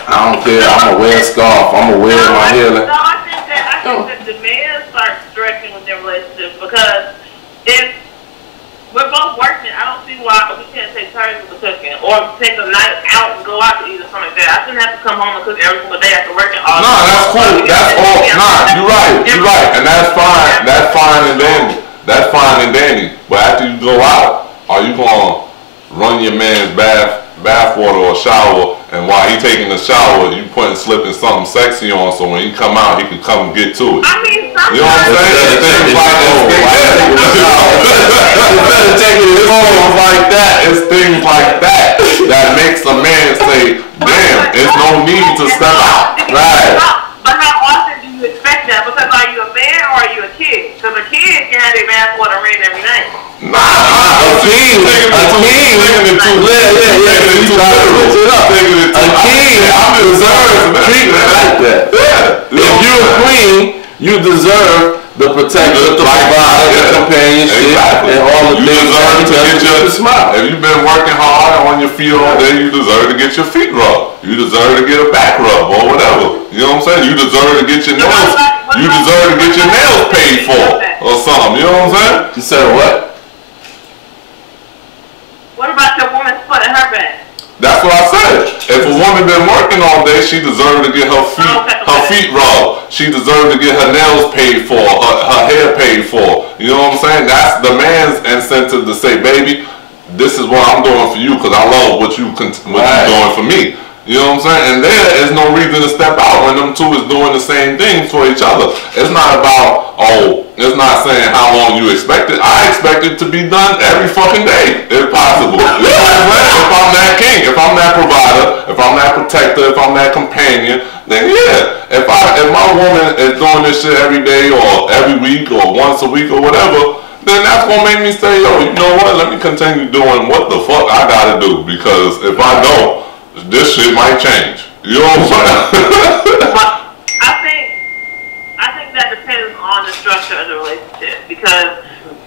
don't care. I'm gonna wear a scarf. I'm gonna wear my hair. No, I think that the man starts stretching with their relationships because if we're both working, I don't see why we can't take turns with the cooking or take a night out and go out to eat or something like that. I shouldn't have to come home and cook every single day after working all day. No, that's cool. That's all. Nah, you're right, and that's fine. That's fine and dandy. That's fine and dandy. But after you go out, are you gonna run your man's bath water or shower, and while he taking the shower, you slipping something sexy on, so when he come out, he can come and get to it. I mean, sometimes. You know what I'm saying? Things like that. It's things like that that makes a man say, "Damn, there's no need to step out." Right. But how often do you expect that? Because are you a man or are you a kid? Because a kid can have their bath water ready every night. Nah, a king. I deserve treatment like that. If you're a queen, you deserve the protection, the provider, the companionship, and all the things that to get your smile. If you've been working hard on your feet all day, you deserve to get your feet rubbed. You deserve to get a back rub or whatever. You know what I'm saying? You deserve to get your nails. You deserve to get your nails paid for or something. You know what I'm saying? You said what? What about your woman putting her back? That's what I said. If a woman been working all day, she deserved to get her feet rubbed. She deserved to get her nails paid for, her hair paid for. You know what I'm saying? That's the man's incentive to say, baby, this is what I'm doing for you because I love what you're doing for me. You know what I'm saying? And there is no reason to step out when them two is doing the same thing for each other. It's not about, it's not saying how long you expect it. I expect it to be done every fucking day, if possible. You know what I'm saying? If I'm that king, if I'm that provider, if I'm that protector, if I'm that companion, then yeah. If my woman is doing this shit every day or every week or once a week or whatever, then that's gonna make me say, yo, you know what? Let me continue doing what the fuck I gotta do, because if I don't, this shit might change. You know what I'm saying? I think that depends on the structure of the relationship, because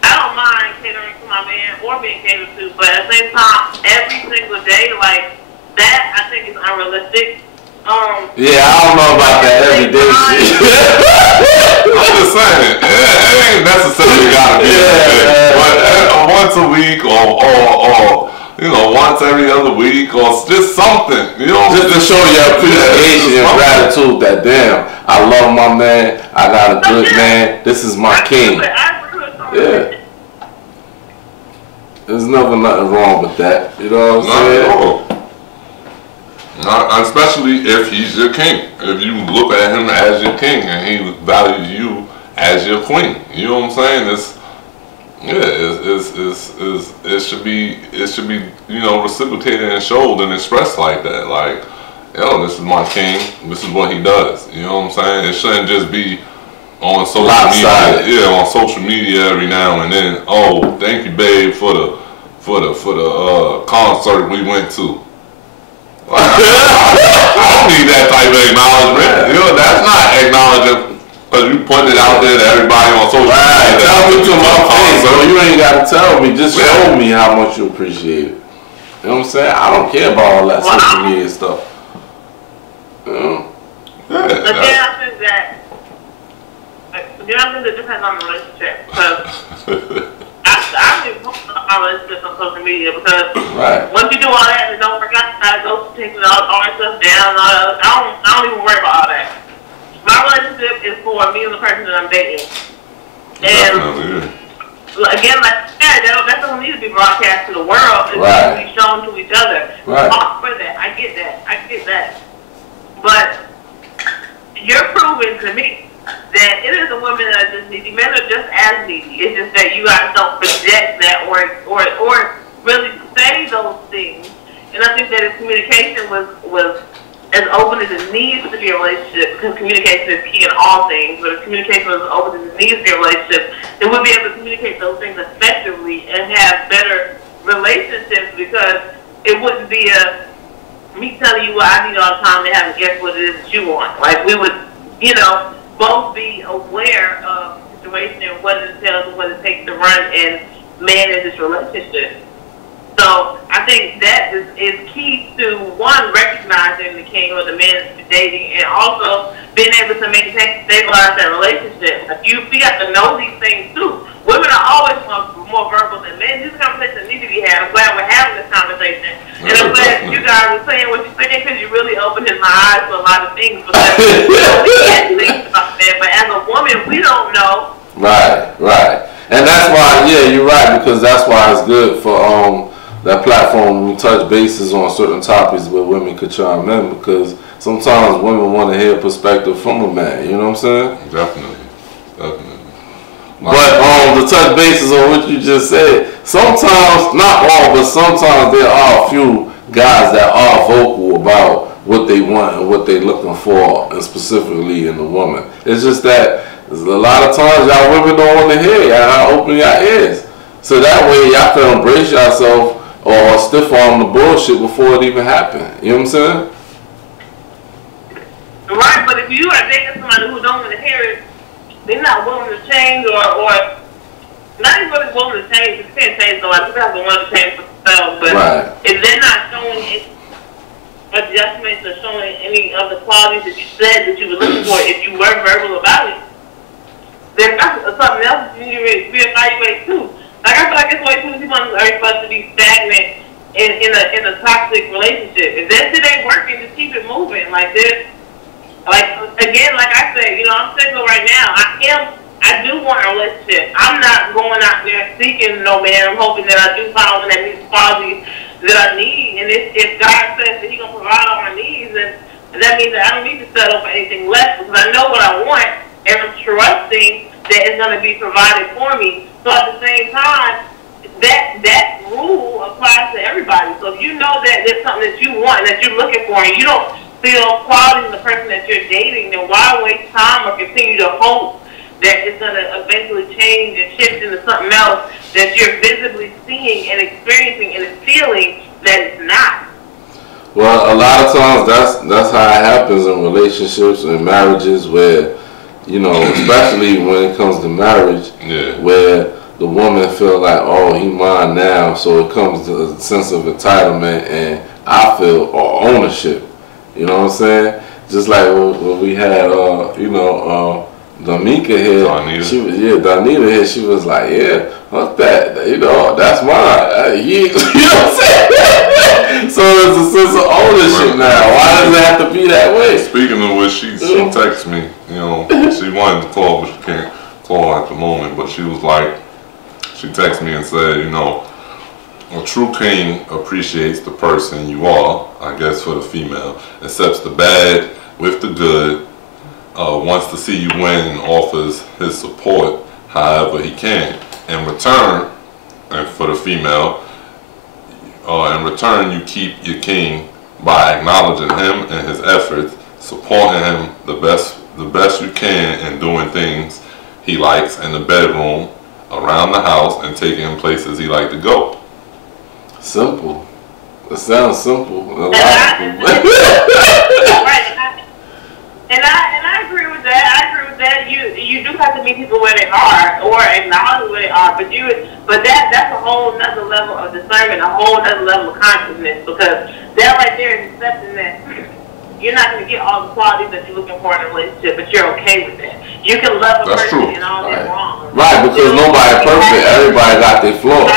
I don't mind catering to my man or being catered to, but at the same time, every single day, like that, I think is unrealistic. Yeah, I don't know about that everyday shit. I'm just saying, it ain't necessarily gotta be but once a week or you know, once every other week or just something, you know, just to show your appreciation and gratitude that damn, I love my man, I got a good man, this is my king. Yeah. There's nothing wrong with that. You know what I'm saying? Not, especially if he's your king. If you look at him as your king and he values you as your queen. You know what I'm saying? It should be you know, reciprocated and showed and expressed like that. Like, yo, this is my king. This is what he does. You know what I'm saying? It shouldn't just be on social media. Yeah, on social media every now and then. Oh, thank you, babe, for the concert we went to. I don't need that type of acknowledgement. You know, that's not acknowledging. Because you putting it out there to everybody on social media. Tell me to my face, so you ain't got to tell me. Just show me how much you appreciate it. You know what I'm saying? I don't care about all that social media stuff. You know? Again, I think that it depends on the relationship. Because I don't even post my relationships on social media, because once you do all that and don't forget how to go take all that stuff down and all that, I don't even worry about all that. My relationship is for me and the person that I'm dating. And again, like I said, that doesn't need to be broadcast to the world. It needs to be shown to each other. I'm for that. I get that. But you're proving to me that it is a woman that is just needy. Men are just as needy. It's just that you guys don't project that or really say those things. And I think that if communication was as open as it needs to be a relationship, because communication is key in all things, but if communication was as open as it needs to be a relationship, then we'll be able to communicate those things effectively and have better relationships, because it wouldn't be me telling you what I need all the time and having to guess what it is that you want. Like, we would, you know, both be aware of the situation and what it entails and what it takes to run and manage this relationship. So I think that is key to one, recognizing the king or the man that you're dating, and also being able to maintain, stabilize that relationship. Like we got to know these things too. Women are always more verbal than men. These conversations need to be had. I'm glad we're having this conversation, and I'm glad you guys are saying what you're saying because you really opened my eyes to a lot of things. Because we can't think about that, but as a woman, we don't know. Right, right. And that's why, yeah, you're right, because that's why it's good for that platform when we touch bases on certain topics where women could chime in, because sometimes women want to hear a perspective from a man, you know what I'm saying? Definitely. Definitely. But to touch bases on what you just said, sometimes, not all, but sometimes there are a few guys that are vocal about what they want and what they're looking for, and specifically in a woman. It's just that there's a lot of times y'all women don't want to hear, y'all open your ears. So that way y'all can embrace yourself or stiff arm the bullshit before it even happened. You know what I'm saying? Right, but if you are dating somebody who don't want to hear it, they're not willing to change, or not even really willing to change. You can't change nobody. You have to want to change for themselves. But right. If they're not showing any adjustments or showing any of the qualities that you said that you were looking for, if you were verbal about it, then that's something else that you need to reevaluate too. Like I feel like it's way too many people are supposed to be stagnant in a toxic relationship. If that shit ain't working, just keep it moving. Like this. Like, again, like I said, you know, I'm single right now. I do want a relationship. I'm not going out there seeking no man. I'm hoping that I do find one that meets qualities that I need. And if God says that He's going to provide all my needs, then that means that I don't need to settle for anything less, because I know what I want, and I'm trusting that it's going to be provided for me. So at the same time, that rule applies to everybody. So if you know that there's something that you want, that you're looking for, and you don't feel quality in the person that you're dating, then why waste time or continue to hope that it's going to eventually change and shift into something else that you're visibly seeing and experiencing and feeling that it's not? Well, a lot of times that's how it happens in relationships and marriages, where, you know, especially when it comes to marriage, yeah, where the woman feel like, oh, he mine now, so it comes to a sense of entitlement and I feel or ownership. You know what I'm saying? Just like when we had, Damika here. Donita. She was, Donita here. She was like, yeah, what's that? You know, that's mine. You know what I'm saying? So it's a sense of ownership now. Why does it have to be that way? Speaking of which, she texted me. You know, she wanted to call, but she can't call at the moment. But she was like, she texted me and said, you know, a true king appreciates the person you are, I guess for the female, accepts the bad with the good, wants to see you win, and offers his support however he can. In return, and for the female, in return you keep your king by acknowledging him and his efforts, supporting him the best you can, and doing things he likes in the bedroom, around the house, and taking him places he like to go. Simple. It sounds simple. Right. And I agree with that. I agree with that. You do have to meet people where they are, or acknowledge where they are. But that's a whole nother level of discernment, a whole nother level of consciousness, because that right there is accepting that you're not going to get all the qualities that you're looking for in a relationship, but you're okay with that. You can love a person and all that wrong. Right, because nobody's perfect. Everybody got their flaws.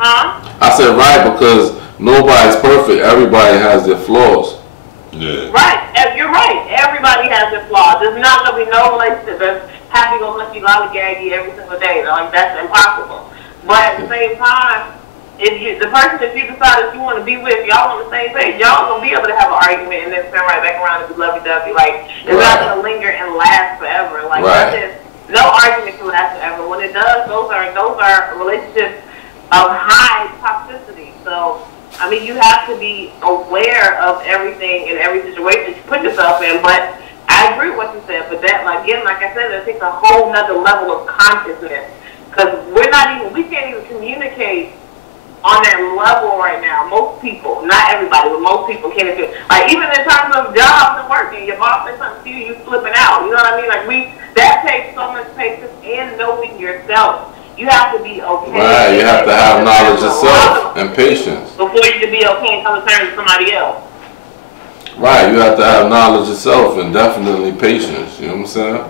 Huh? I said right, because nobody's perfect. Everybody has their flaws. Yeah. Right. You're right. Everybody has their flaws. There's not going to be no relationship that's happy-go-lucky, lollygaggy every single day. Like, that's impossible. But at the same time, the person that you decide that you want to be with, y'all on the same page, y'all going to be able to have an argument and then turn right back around and be lovey-dovey. Like, it's not going to linger and last forever. Like, no argument can last forever. When it does, those are relationships of high toxicity. So, I mean, you have to be aware of everything in every situation you put yourself in. But I agree with what you said. But that, again, like I said, it takes a whole nother level of consciousness, because we can't even communicate on that level right now. Most people, not everybody, but most people can't even. Like, even in terms of jobs and working, your boss says something to you, you flipping out. You know what I mean? Like, that takes so much patience and knowing yourself. You have to be okay. Right, you have to have knowledge of self and patience. Before you can be okay and come to terms with somebody else. Right, you have to have knowledge of self and definitely patience. You know what I'm saying?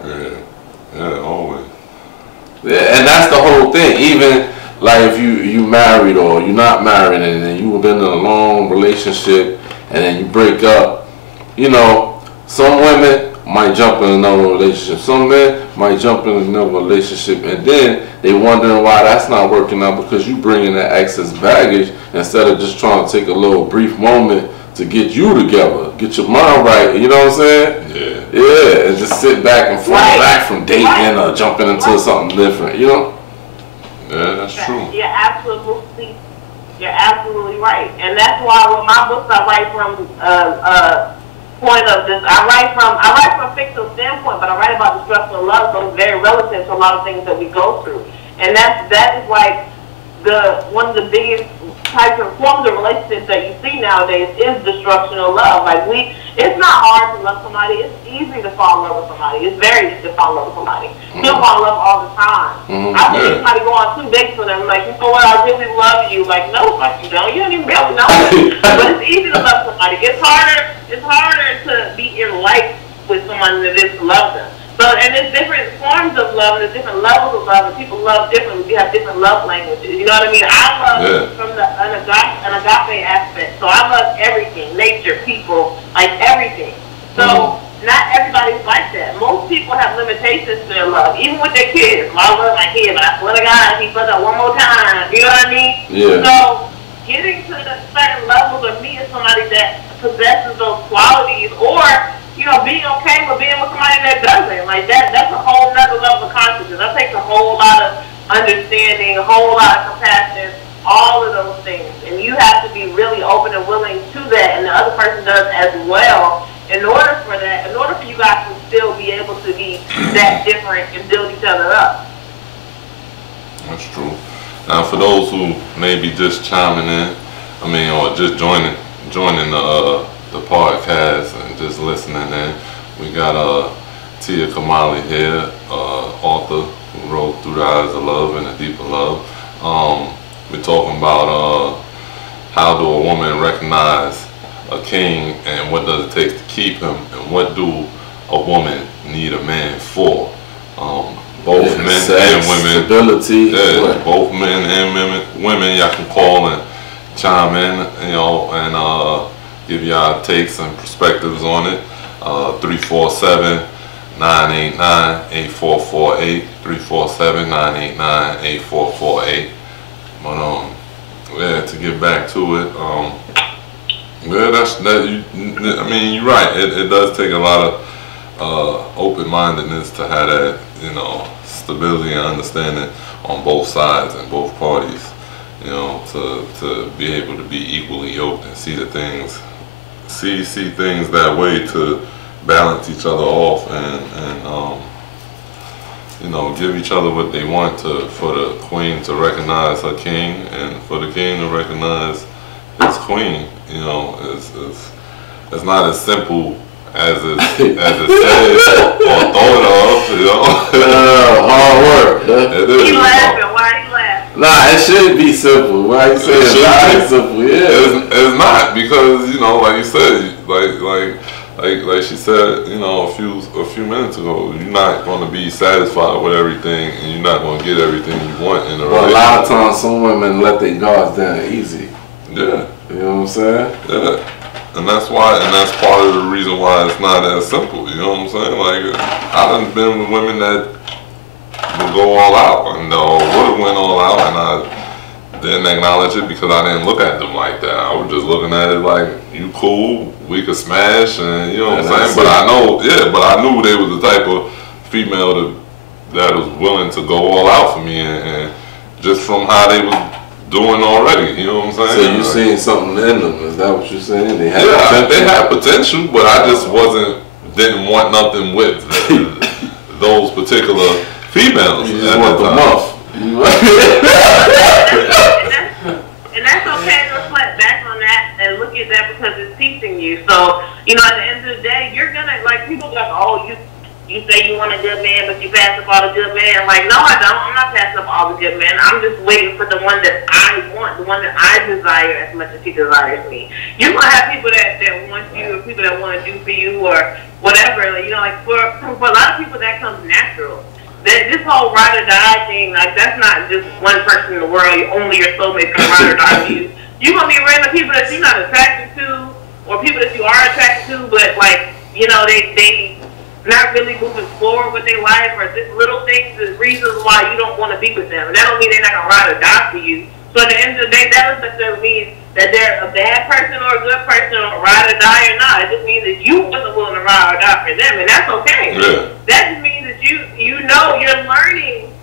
Yeah, always. Yeah, and that's the whole thing. Even like if you married or you're not married and then you've been in a long relationship and then you break up, you know, some women might jump in another relationship. Some men might jump in another relationship and then they wondering why that's not working out because you bringing that excess baggage instead of just trying to take a little brief moment to get you together, get your mind right. You know what I'm saying? Yeah, and just sit back and fall back from dating or jumping into something different. You know? Yeah, that's true. You're absolutely right, and that's why with my books I write from point of this. I write from a fictional standpoint, but I write about destructive love, so it's very relative to a lot of things that we go through, and that is like one of the biggest types of forms of relationships that you see nowadays is destruction of love. Like it's not hard to love somebody. It's easy to fall in love with somebody. It's very easy to fall in love with somebody. People fall in love all the time. I see somebody go on 2 dates with them, like, you know what, I really love you. Like, no, fuck you don't. You don't even barely know them. But it's easy to love somebody. It's harder to be in life with someone than it is to love them. So, and there's different forms of love, and there's different levels of love, and people love differently. We have different love languages. You know what I mean? I love from an agape aspect. So I love everything, nature, people, like everything. So not everybody's like that. Most people have limitations to their love, even with their kids. Well, I love my kid, but I swear to God, he fucked up one more time. You know what I mean? Yeah. So getting to the certain levels of me as somebody that possesses those qualities, or you know, being okay with being with somebody that doesn't. Like that's a whole nother level of consciousness. That takes a whole lot of understanding, a whole lot of compassion, all of those things. And you have to be really open and willing to that, and the other person does as well. In order for you guys to still be able to be that different and build each other up. That's true. Now for those who may be just chiming in, or just joining the podcast and just listening in. We got Tia Kamali here, author who wrote Through the Eyes of Love and a Deeper Love. We're talking about how do a woman recognize a king and what does it take to keep him, and what do a woman need a man for. Both men and women. Stability. Yeah, both men and women. Y'all can call and chime in, you know, and give y'all takes and perspectives on it. 347-989-8448. 347-989-8448. But yeah, to get back to it, you're right. It does take a lot of open-mindedness to have that, you know, stability and understanding on both sides and both parties. You know, to be able to be equally yoked and see the things. See things that way, to balance each other off and you know, give each other what they want, for the queen to recognize her king and for the king to recognize his queen. You know, it's not as simple as it says or thought of. You know, hard work. It is. He laughing. Why are you laughing? Nah, it should be simple. Why you say it's not simple? Yeah, it's not, because, you know, like you said, like she said, you know, a few minutes ago, you're not going to be satisfied with everything, and you're not going to get everything you want in a relationship. A lot of times, some women let their guards down easy. Yeah. You know what I'm saying? Yeah. And that's part of the reason why it's not as simple. You know what I'm saying? Like, I done been with women that would go all out and would have went all out, and I didn't acknowledge it because I didn't look at them like that. I was just looking at it like, you cool, we could smash, and you know what I'm saying? But I knew they was the type of female that was willing to go all out for me, and just from how they was doing already, you know what I'm saying? So you seen something in them? Is that what you're saying? They had potential? They had potential, but I just didn't want nothing with those particular females. You just want the muff. And that's okay to reflect back on that and look at that, because it's teaching you. So, you know, at the end of the day, you're gonna, like, people be like, oh, you say you want a good man, but you pass up all the good men. Like, no, I don't. I'm not passing up all the good men. I'm just waiting for the one that I want, the one that I desire as much as he desires me. You're going to have people that want you, or people that want to do for you, or whatever. Like, you know, like, for a lot of people, that comes natural. This whole ride or die thing, like, that's not just one person in the world. Only your soulmate can ride or die with you. You're going to be random people that you're not attracted to, or people that you are attracted to, but, like, you know, they not really moving forward with their life, or just little things is reasons why you don't want to be with them. And that don't mean they're not going to ride or die for you. So at the end of the day, that doesn't necessarily mean that they're a bad person or a good person, or ride or die or not. It just means that you wasn't willing to ride or die for them, and that's okay. Yeah. That just means that you know you're learning,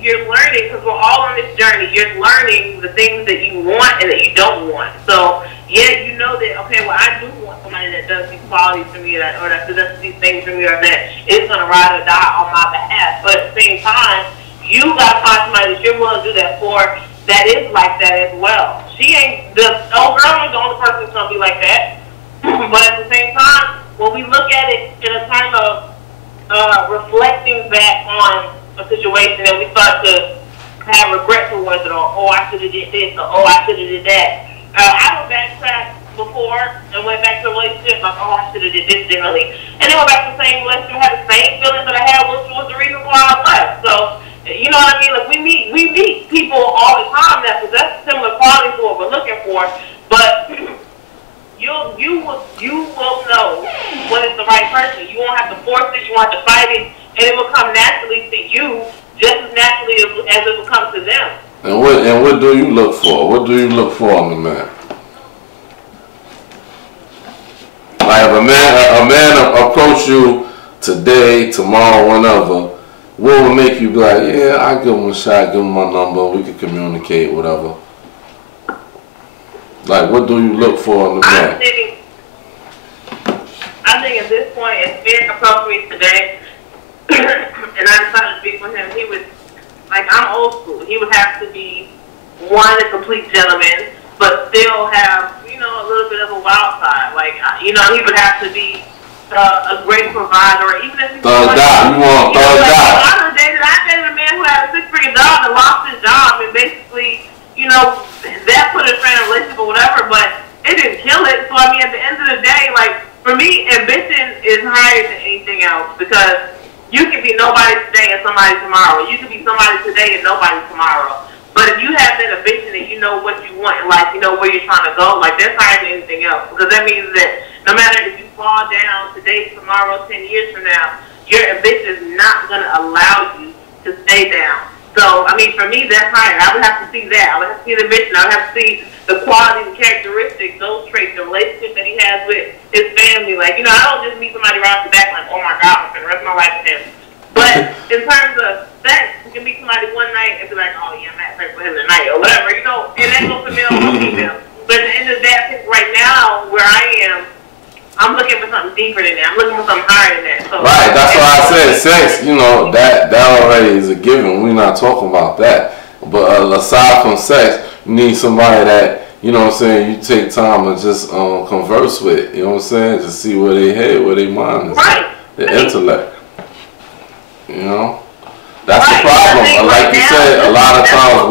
because we're all on this journey. You're learning the things that you want and that you don't want. So, yeah, you know that, okay, well, I do want somebody that does these qualities for me, or that does these things for me, or that is going to ride or die on my behalf. But at the same time, you got to find somebody that you're willing to do that for, that is like that as well. She ain't, the old girl ain't the only person that's going to be like that. But at the same time, when we look at it in a time of reflecting back on a situation, and we start to have regret towards it, or, oh, I should have did this, or, oh, I should have did that. I went backtrack before and went back to a relationship, like, oh, I should have did this differently. And then went back to the same relationship, had the same feelings that I had, which was the reason why I left. So, you know what I mean? Like, we meet people all the time that possess similar qualities to what we're looking for, but you will know when it's the right person. You won't have to force it, you won't have to fight it, and it will come naturally to you, just as naturally as it will come to them. And what do you look for? What do you look for in a man? Like, if a man approach you today, tomorrow, whenever, what would make you be like, yeah, I give him a shot, give him my number, we can communicate, whatever? Like, what do you look for in a man? I think at this point, it's very appropriate today, and I decided to speak with him. He was, like, I'm old school. He would have to be, one, a complete gentleman, but still have, you know, a little bit of a wild side. Like, you know, he would have to be a great provider, even if he's thug out. You want thug out. I dated a man who had a 6-figure job and lost his job, and basically, you know, that put us in a relationship or whatever, but it didn't kill it. So, I mean, at the end of the day, like, for me, ambition is higher than anything else, because you can be nobody today and somebody tomorrow. You can be somebody today and nobody tomorrow. But if you have that ambition and you know what you want, like, you know where you're trying to go, like, that's higher than anything else. Because that means that no matter if you fall down today, tomorrow, 10 years from now, your ambition is not going to allow you to stay down. So, I mean, for me, that's higher. I would have to see that. I would have to see the ambition. I would have to see the qualities and characteristics, those traits, the relationship that he has with his family. Like, you know, I don't just meet somebody right off the back like, oh my God, I'm going to rest my life with him. But in terms of sex, you can meet somebody one night and be like, oh yeah, I'm at sex with him tonight, or whatever, you know, and that goes for male or female. But at the end of the day, I think right now, where I am, I'm looking for something deeper than that. I'm looking for something higher than that. So, right, that's why I said sex, you know, that already is a given. We're not talking about that. But aside from sex, you need somebody that, you know what I'm saying, you take time to just converse with, you know what I'm saying, to see where they head, where they mind is, right. Their intellect. You know? That's the problem. Like you said, a lot of times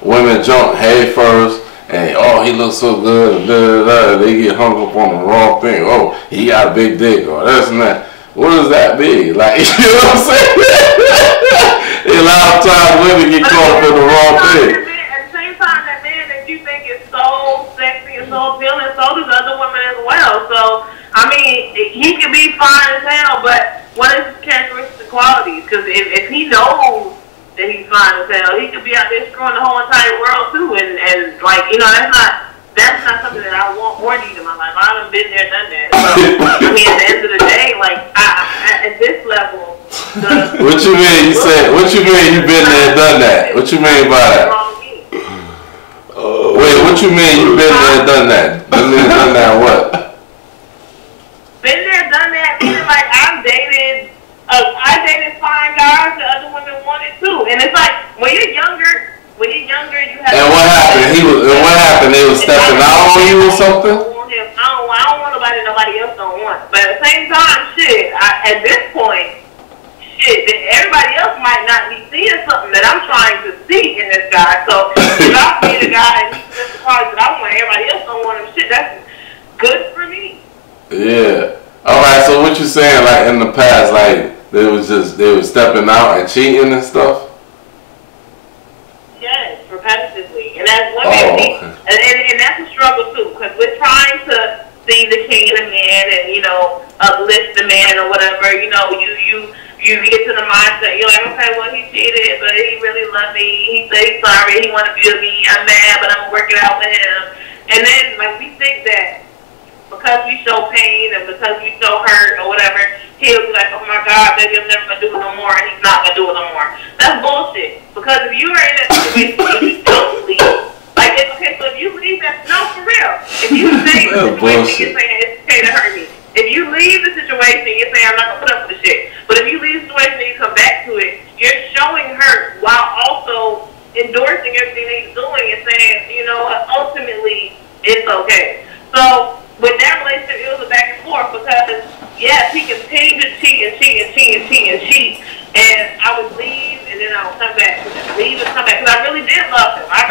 women jump head first and, oh, he looks so good, and da, da, da. They get hung up on the wrong thing. Oh, he got a big dick, or this and that. What does that be? Like, you know what I'm saying? A lot of times women get caught up in the wrong thing. At the same time, that man that you think is so sexy and so appealing, so does other women as well. So, I mean, he can be fine as hell, but what is his characteristics and qualities? Because if he knows that he's fine as hell, he could be out there screwing the whole entire world too. And like, you know, that's not something that I want or need in my life. I haven't been there, done that. So, I mean, at the end of the day, like, at this level, what you mean? You said, what you mean you been there, done that? What you mean by that? Wait, what you mean you been there, done that? Been there, done that what? Been there, done that. Meaning, like, I dated fine guys that other women wanted too. And it's like, when you're younger, you have. And what happened? What happened? They was stepping out on you or something? I don't want nobody else don't want. But at the same time, shit, at this point, something that I'm trying to see in this guy. So if I see the guy and he's the qualities that I want, everybody else don't want him shit, that's good for me. Yeah. All right. So what you saying? Like in the past, like they were stepping out and cheating and stuff. Yes, repetitively, and that's women, and that's a struggle too, because we're trying to see the king and the man, and uplift the man or whatever. You get to the mindset. You're like, okay, well, he cheated, but he really loved me. He said he's sorry. He wanted to be with me. I'm mad, but I'm working out with him. And then, like, we think that because we show pain and because we show hurt or whatever, he'll be like, oh my God, baby, I'm never gonna do it no more, and he's not gonna do it no more. That's bullshit. Because if you are in that situation and you don't leave, like, okay, so if you leave, that's no, for real. If you leave the situation, you're saying it's okay to hurt me. If you leave the situation, you're saying I'm not gonna put up with the shit. But if you leave the situation and you come back to it, you're showing hurt while also endorsing everything that he's doing and saying, ultimately it's okay. So with that relationship, it was a back and forth because yes, he continued to cheat, and I would leave and then I would come back, leave and come back, because I really did love him. I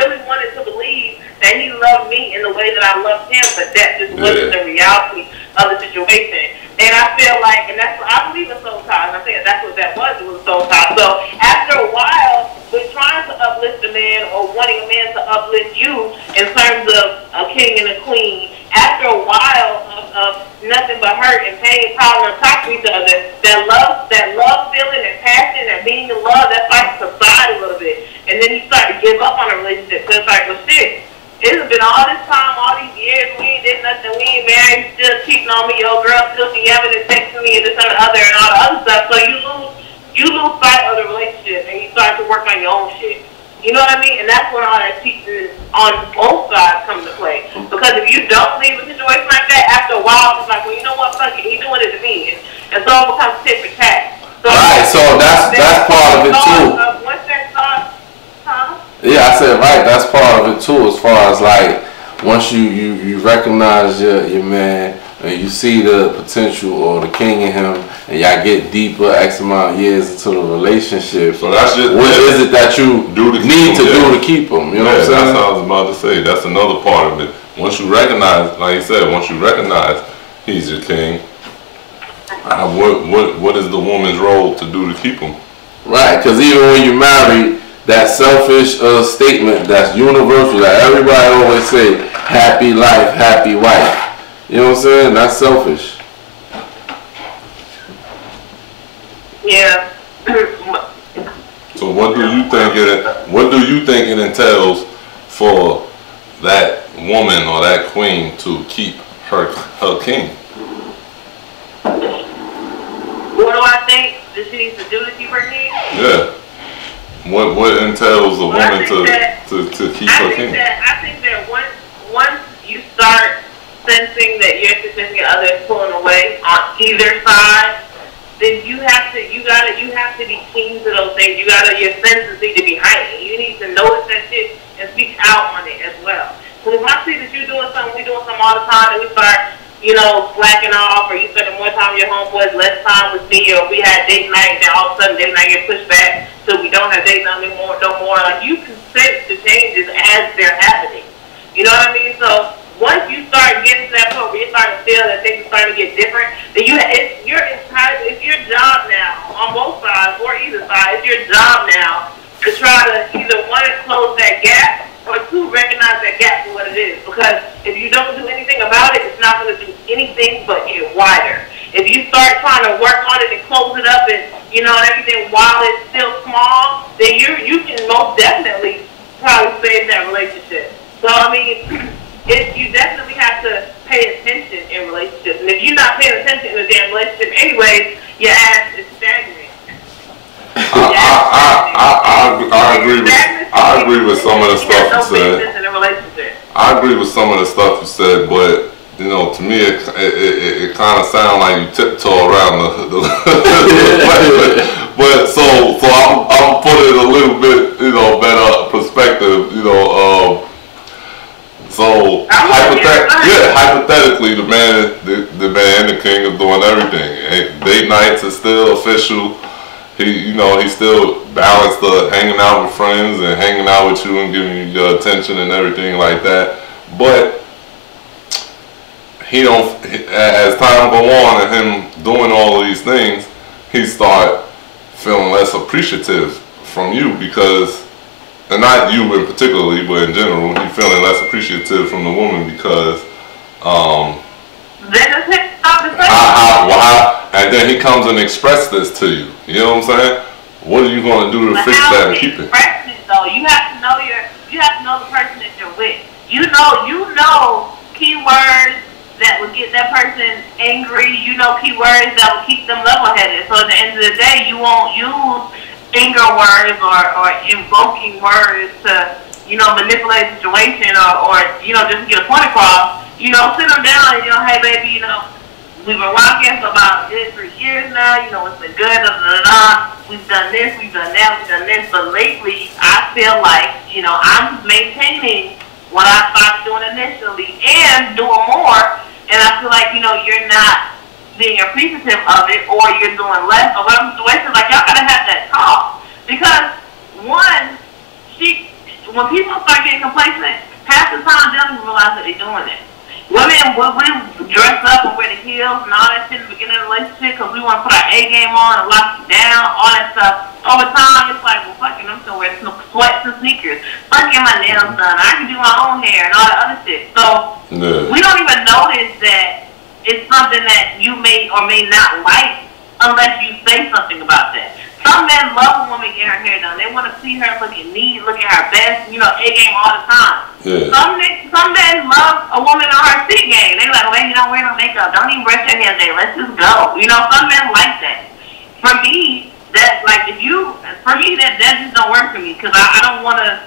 really wanted to believe that he loved me in the way that I loved him, but that just wasn't the reality of the situation. And I feel like, and that's what I believe in soul ties, and I think that's what that was. It was soul ties. So after a while, we're trying to uplift a man or wanting a man to uplift you in terms of a king and a queen. After a while of nothing but hurt and pain piling on top of each other, that love feeling, that passion, that being in love, that starts to subside a little bit. And then you start to give up on a relationship. So it's like, well, shit, it's been all this time, all these years, we ain't did nothing, we ain't married, you still cheating on me, your girl still be having to text me and this and the other and all the other stuff. So you lose sight of the relationship and you start to work on your own shit. You know what I mean? And that's when all that cheating on both sides comes into play. Because if you don't leave a situation like that, after a while, it's like, well, you know what, fuck it, he doing it to me. And so it becomes tit for tat. So right, so that's part of it too. Once that starts, yeah, I said right, that's part of it too, as far as like, once you recognize your man, and you see the potential or the king in him, and y'all get deeper X amount of years into the relationship. So that's just what is it that you need to do to keep him? You know what I'm saying? That's what I was about to say. That's another part of it. Once you recognize, like you said, once you recognize he's your king, what is the woman's role to do to keep him? Right, because even when you're married, that selfish statement that's universal that everybody always say, happy life, happy wife. You know what I'm saying? That's selfish. Yeah. So what do you think it entails for that woman or that queen to keep her king? What do I think that she needs to do to keep her king? Yeah. What entails a woman to keep her king? I think that once you start sensing that your significant other is pulling away on either side, then you have to be keen to those things. Your senses need to be heightened. You need to notice that shit and speak out on it as well. Because if I see that you're doing something, we're doing something all the time, and we start, slacking off, or you spending more time with your homeboys, less time with me, or we had date night, then all of a sudden date night get pushed back, so we don't have date night anymore, no more. Like, you can sense the changes as they're happening. You know what I mean? So once you start getting to that point where you start to feel that things are starting to get different, then it's your job now, on both sides or either side, it's your job now to try to either one, close that gap, or two, recognize that gap for what it is. Because if you don't do anything about it, it's not going to do anything but get wider. If you start trying to work on it and close it up and everything while it's still small, then you can most definitely probably save that relationship. So I mean, you definitely have to pay attention in relationships. And if you're not paying attention in a damn relationship anyways, your ass is stagnant. I agree with some of the stuff you said. I agree with some of the stuff you said, but to me it kind of sounds like you tiptoe around the but so I'm putting it a little bit better perspective. So hypothetically, the man and the king is doing everything. Date nights is still official. he still balanced the hanging out with friends and hanging out with you and giving you your attention and everything like that. But he don't, as time go on and him doing all of these things, he start feeling less appreciative from you because, and not you in particularly, but in general, he feeling less appreciative from the woman because, and then he comes and expresses this to you. You know what I'm saying? What are you going to do to fix that and keep it? Though you have to know the person that you're with. You know keywords that would get that person angry. You know keywords that will keep them level-headed. So at the end of the day, you won't use anger words or invoking words to manipulate the situation or just get a point across. Sit them down and hey baby, we've been rocking for about 3 years now. It's been good. We've done this, we've done that, we've done this. But lately, I feel like I'm maintaining what I started doing initially and doing more. And I feel like you're not being appreciative of it, or you're doing less, or whatever situation. Like y'all gotta have that talk because when people start getting complacent, half the time they don't even realize that they're doing it. Women, we dress up and wear the heels and all that shit in the beginning of the relationship because we want to put our A game on and lock it down, all that stuff. Over time, it's like, well, fucking, I'm still wearing sweats and sneakers. Fucking my nails done. I can do my own hair and all that other shit. So we don't even notice that it's something that you may or may not like unless you say something about that. Some men love a woman getting her hair done. They want to see her looking neat, looking her best, A game all the time. Yeah. Some men love a woman on her C game. They like, well, you don't wear no makeup. Don't even brush your hair today. Let's just go. Some men like that. For me, that just don't work for me because I don't want to.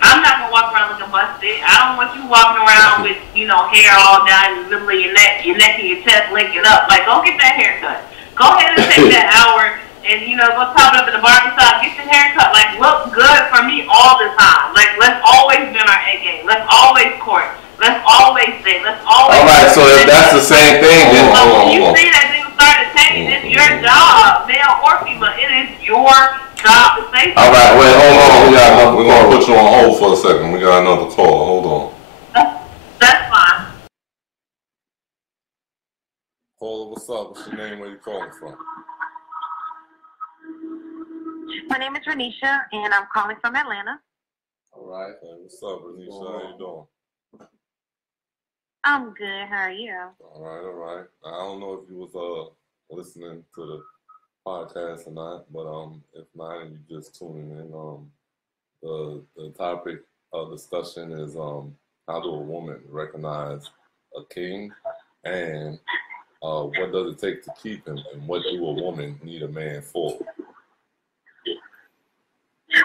I'm not gonna walk around looking busted. I don't want you walking around with hair all down in the middle of your neck and your chest linking up. Like, go get that haircut. Go ahead and take that hour. And, go top it up in the barbershop, get your haircut. Like, look good for me all the time. Like, let's always be on our A game. Let's always court. Let's always date. Let's always... All right, so if that's the same thing, then... So when you see that things start to change, it's your job, male or female. It is your job to say something. All right, wait, hold on. We're going to put you on hold for a second. We got another call. Hold on. That's fine. Caller, what's up? What's your name? Where you calling from? My name is Renisha, and I'm calling from Atlanta. All right. Hey, what's up, Renisha? How you doing? I'm good. How are you? All right. I don't know if you was listening to the podcast or not, but if not, and you just tuning in, the topic of discussion is how do a woman recognize a king, and what does it take to keep him, and what do a woman need a man for?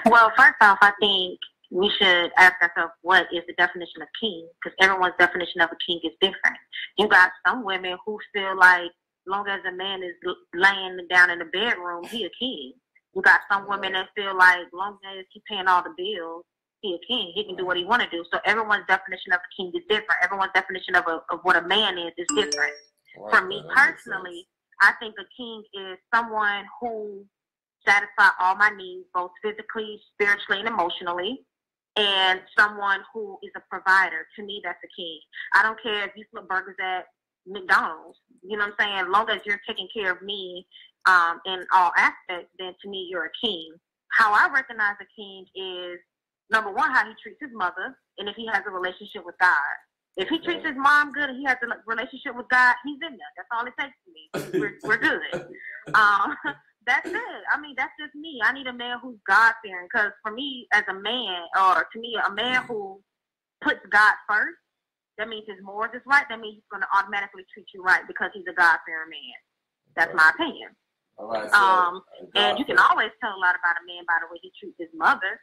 Well, first off, I think we should ask ourselves what is the definition of king, because everyone's definition of a king is different. You got some women who feel like long as a man is laying down in the bedroom, he a king. You got some women that feel like long as he paying all the bills, he a king. He can do what he want to do. So everyone's definition of a king is different. Everyone's definition of what a man is different. Right, for me personally, I think a king is someone who satisfy all my needs, both physically, spiritually, and emotionally, and someone who is a provider. To me, that's a king. I don't care if you flip burgers at McDonald's. You know what I'm saying? As long as you're taking care of me in all aspects, then to me, you're a king. How I recognize a king is, number one, how he treats his mother, and if he has a relationship with God. If he treats his mom good and he has a relationship with God, he's in there. That's all it takes to me. We're good. That's it. I mean, that's just me. I need a man who's God-fearing, because for me, as a man, or to me, a man who puts God first, that means his morals is right. That means he's going to automatically treat you right because he's a God-fearing man. That's my opinion. All right. And you can always tell a lot about a man by the way he treats his mother.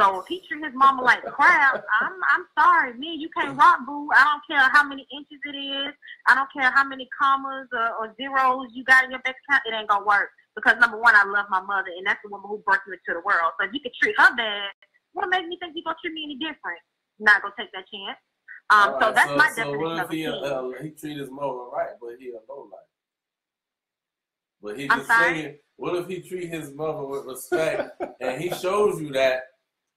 So if he treats his mama like crap, I'm sorry, me, you can't rock, boo. I don't care how many inches it is. I don't care how many commas or zeros you got in your bank account. It ain't gonna work, because number one, I love my mother, and that's the woman who brought me into the world. So if you could treat her bad, what makes me think you gonna treat me any different? Not gonna take that chance. So that's my definition of a king. He treat his mother right, but he a low life. But he I'm just sorry? saying, what if he treat his mother with respect and he shows you that,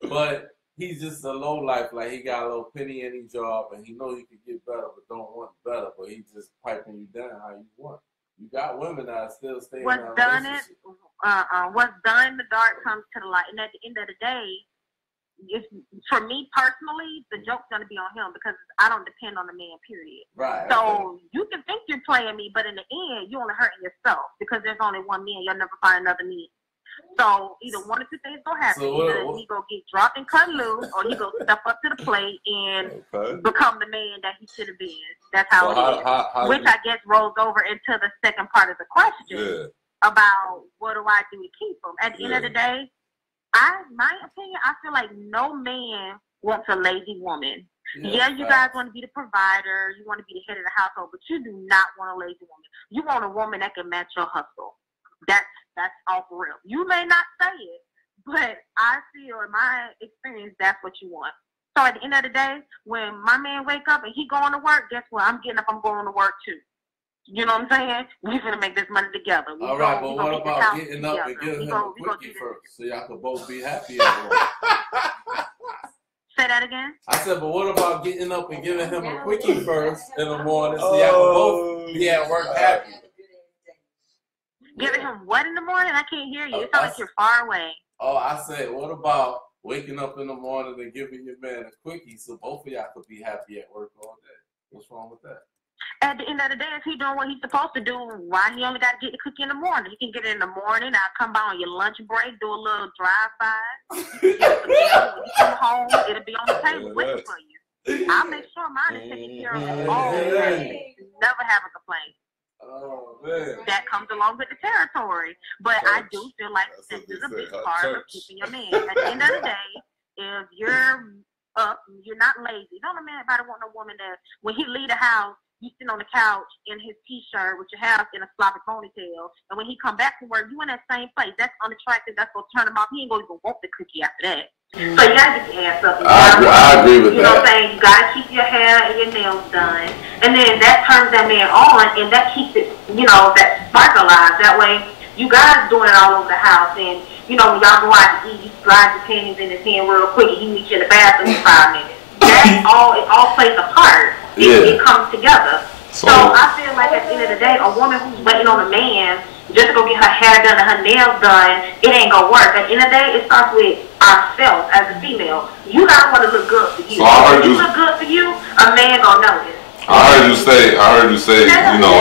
but he's just a low life, like he got a little penny any job and he know he could get better but don't want better, but he just piping you down how you want. You got women that are still staying in What's that done relationship. what's done in the dark comes to the light. And at the end of the day, if, for me personally, the joke's gonna be on him because I don't depend on the man, period. Right. So you can think you're playing me, but in the end, you're only hurting yourself because there's only one man. You'll never find another me. So either one or two things gonna happen. So Either he go get dropped and cut loose, or he go step up to the plate and become the man that he should have been. That's how So it is. how Which I guess rolls over into the second part of the question about what do I do to keep him. At the end of the day, my opinion, I feel like no man wants a lazy woman. Yeah, you guys want to be the provider, you want to be the head of the household, but you do not want a lazy woman. You want a woman that can match your hustle. That's all for real. You may not say it, but I feel in my experience that's what you want. So at the end of the day, when my man wake up and he going to work, guess what? I'm getting up, I'm going to work too. You know what I'm saying? We're going to make this money together. All right, but what about getting up and giving him a quickie first so y'all can both be happy at work? Say that again? I said, but what about getting up and giving him a quickie first in the morning so y'all can both be at work happy? Giving him what in the morning? I can't hear you. It sounds like you're far away. Oh, I said, what about waking up in the morning and giving your man a quickie so both of y'all could be happy at work all day? What's wrong with that? At the end of the day, if he doing what he's supposed to do, why he only got to get the cookie in the morning? He can get it in the morning. I'll come by on your lunch break, do a little drive-by. When you come home, it'll be on the table waiting for you. I'll make sure mine is taken care of all day. Never have a complaint. Oh, man. That comes along with the territory. But I do feel like this is a big part of keeping your man. At the end of the day, if you're up, you're not lazy. Don't a man about to want no woman that when he leave the house, you sit on the couch in his t-shirt with your hair in a sloppy ponytail, and when he come back from work, you in that same place. That's unattractive. That's gonna turn him off. He ain't gonna even want the cookie after that. So you gotta get your ass up. I agree with that. You know what I'm saying? You gotta keep your hair and your nails done, and then that turns that man on, and that keeps it, you know, that spark alive. That way, you guys doing it all over the house, and you know when y'all go out to eat, you slide your panties in his hand real quick, and he meet you in the bathroom in 5 minutes. That's all. It all plays a part. It comes together. So I feel like at the end of the day, a woman who's waiting on a man just to go get her hair done and her nails done, it ain't gonna work. At the end of the day, it starts with ourselves as a female. You gotta want to look good for you. So I heard if you look good for you, a man gonna notice. I heard you say, you know,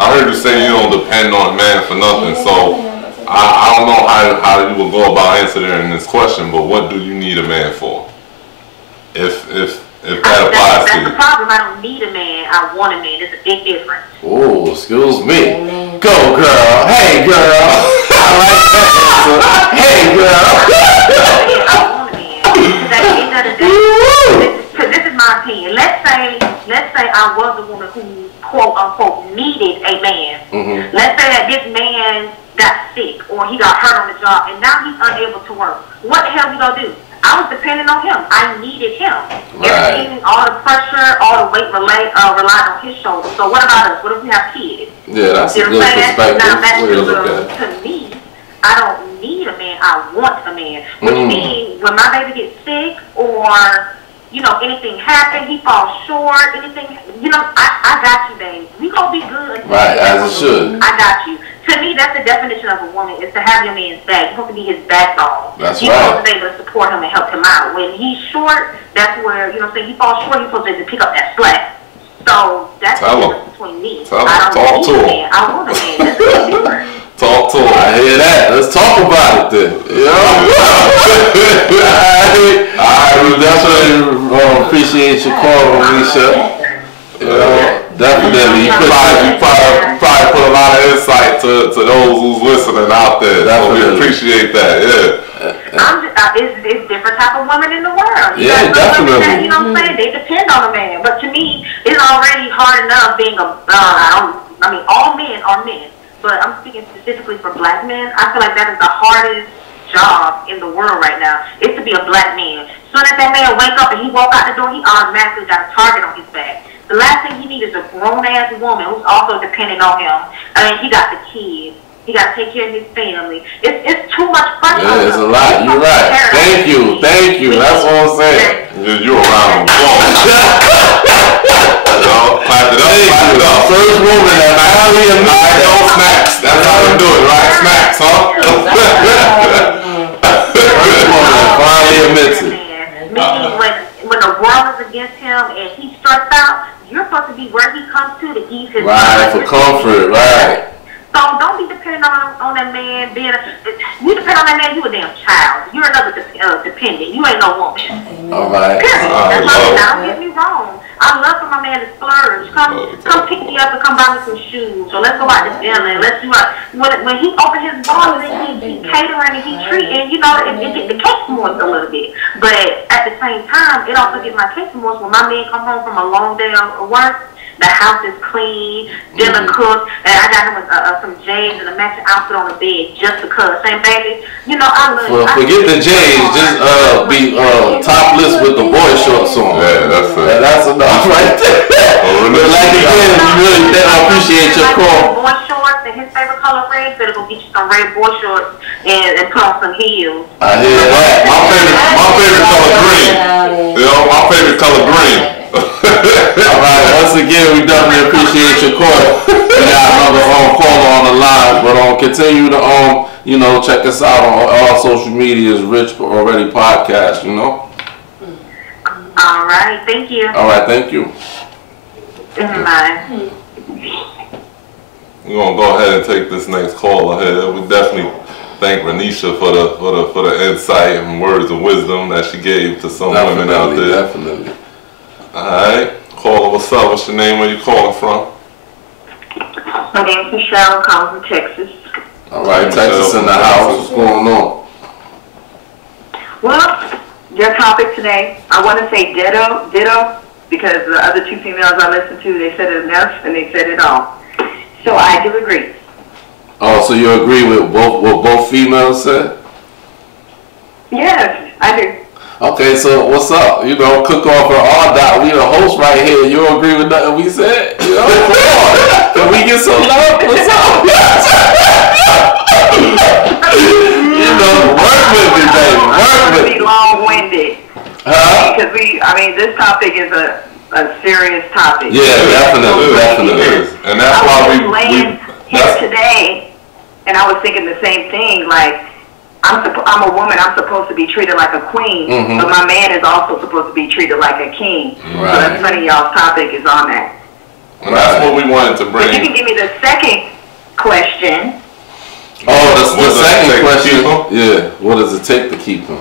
I heard you say you don't depend on a man for nothing. So I don't know how you will go about answering this question, but what do you need a man for? If that applies to you. That's the problem. I don't need a man. I want a man. There's a big difference. Oh, excuse me. Go, girl. Hey, girl. I like that. Hey, girl. I want a man. Because at the end of the day, because this is my opinion. Let's say I was a woman who, quote unquote, needed a man. Mm-hmm. Let's say that this man got sick or he got hurt on the job and now he's unable to work. What the hell we gonna do? I was depending on him. I needed him. Right. Everything, all the pressure, all the weight relied on his shoulders. So what about us? What if we have kids? Yeah, that's a You know good what I'm saying? perspective. Now that's Way to look at it. to me, I don't need a man. I want a man. Which means when my baby gets sick or, you know, anything happens, he falls short, anything, you know, I got you, babe. We gonna be good. Right, as it should. I got you. To me, that's the definition of a woman, is to have your man's back. You're supposed to be his backbone. That's You're right. supposed to be able to support him and help him out. When he's short, that's where, you know what I'm saying, he falls short, you're supposed to pick up that slack. So that's the difference between me. I don't need a man. I want a man. That's the difference. Talk to him. I hear that. Let's talk about it then. You know? I definitely appreciate your call, Alicia. You know, definitely. You probably put a lot of insight to those who's listening out there. So we appreciate that. Yeah. It's different type of women in the world. Yeah, definitely. That, you know what I'm saying? They depend on a man. But to me, it's already hard enough being I mean, all men are men. But I'm speaking specifically for black men. I feel like that is the hardest job in the world right now, is to be a black man. Soon as that man wake up and he walk out the door, he automatically got a target on his back. The last thing he needs is a grown-ass woman who's also dependent on him. I mean, he got the kids. He got to take care of his family. It's too much pressure. Yeah, it's a lot. You're right. Thank you. That's what I'm saying. You around the world. Clap it up. First woman that highly admitted. No smacks. That's how we do it, right? Smacks, huh? First woman that finally admits it. Meaning when the world is against him and he's stressed out, you're supposed to be where he comes to ease his mind. Right, for comfort, right. So don't be dependent on that man being you depend on that man, you a damn child. You're another dependent. You ain't no woman. All right. Period. That's why don't get me wrong. I love for my man to splurge. Come pick me up and come buy me some shoes. So let's go out to dinner and let's do when he opened his doors and he catering and he treating, you know, it get the cake moist a little bit. But at the same time, it also gets my cake moist when my man come home from a long day of work. The house is clean, dinner cooked, and I got him some J's and a matching outfit on the bed just because. Saying, baby, you know, I love you. Well, forget the J's, just be topless with the boy shorts on. Yeah, that's it. That's enough right there. But like again, you really think I appreciate your call. Boy shorts and his favorite color red, better go get you some red boy shorts and put on some heels. I hear that. My favorite color green. You know, my favorite color green. All right, once again, we definitely appreciate your call. We got another caller on the line, but continue to you know, check us out on all social medias, Rich Already Podcast, you know. All right, thank you. All right, thank you. Bye. We're gonna go ahead and take this next call ahead. We definitely thank Renisha for the insight and words of wisdom that she gave to some women out there. Definitely. Alright, caller, what's up? What's your name? Where you calling from? My name's Michelle. I'm calling from Texas. All right, Texas in the house. What's going on? Well, your topic today, I want to say ditto, because the other two females I listened to, they said it enough and they said it all. So I do agree. Oh, so you agree with what both females said? Yes, I do. Okay, so what's up? You know, cook off for all that. We the host right here. You don't agree with nothing we said? You know, come on. Can we get some love? What's up? You know, work with me, baby. Work with me. Be long-winded. Huh? Because this topic is a serious topic. Yeah, definitely. And that's why I was laying here today, and I was thinking the same thing, like, I'm a woman. I'm supposed to be treated like a queen, but my man is also supposed to be treated like a king. Right. So that's funny. Y'all's topic is on that. And that's what we wanted to But you bring. can give me the second question. Oh, the second question. Keep Yeah, what does it take to keep him?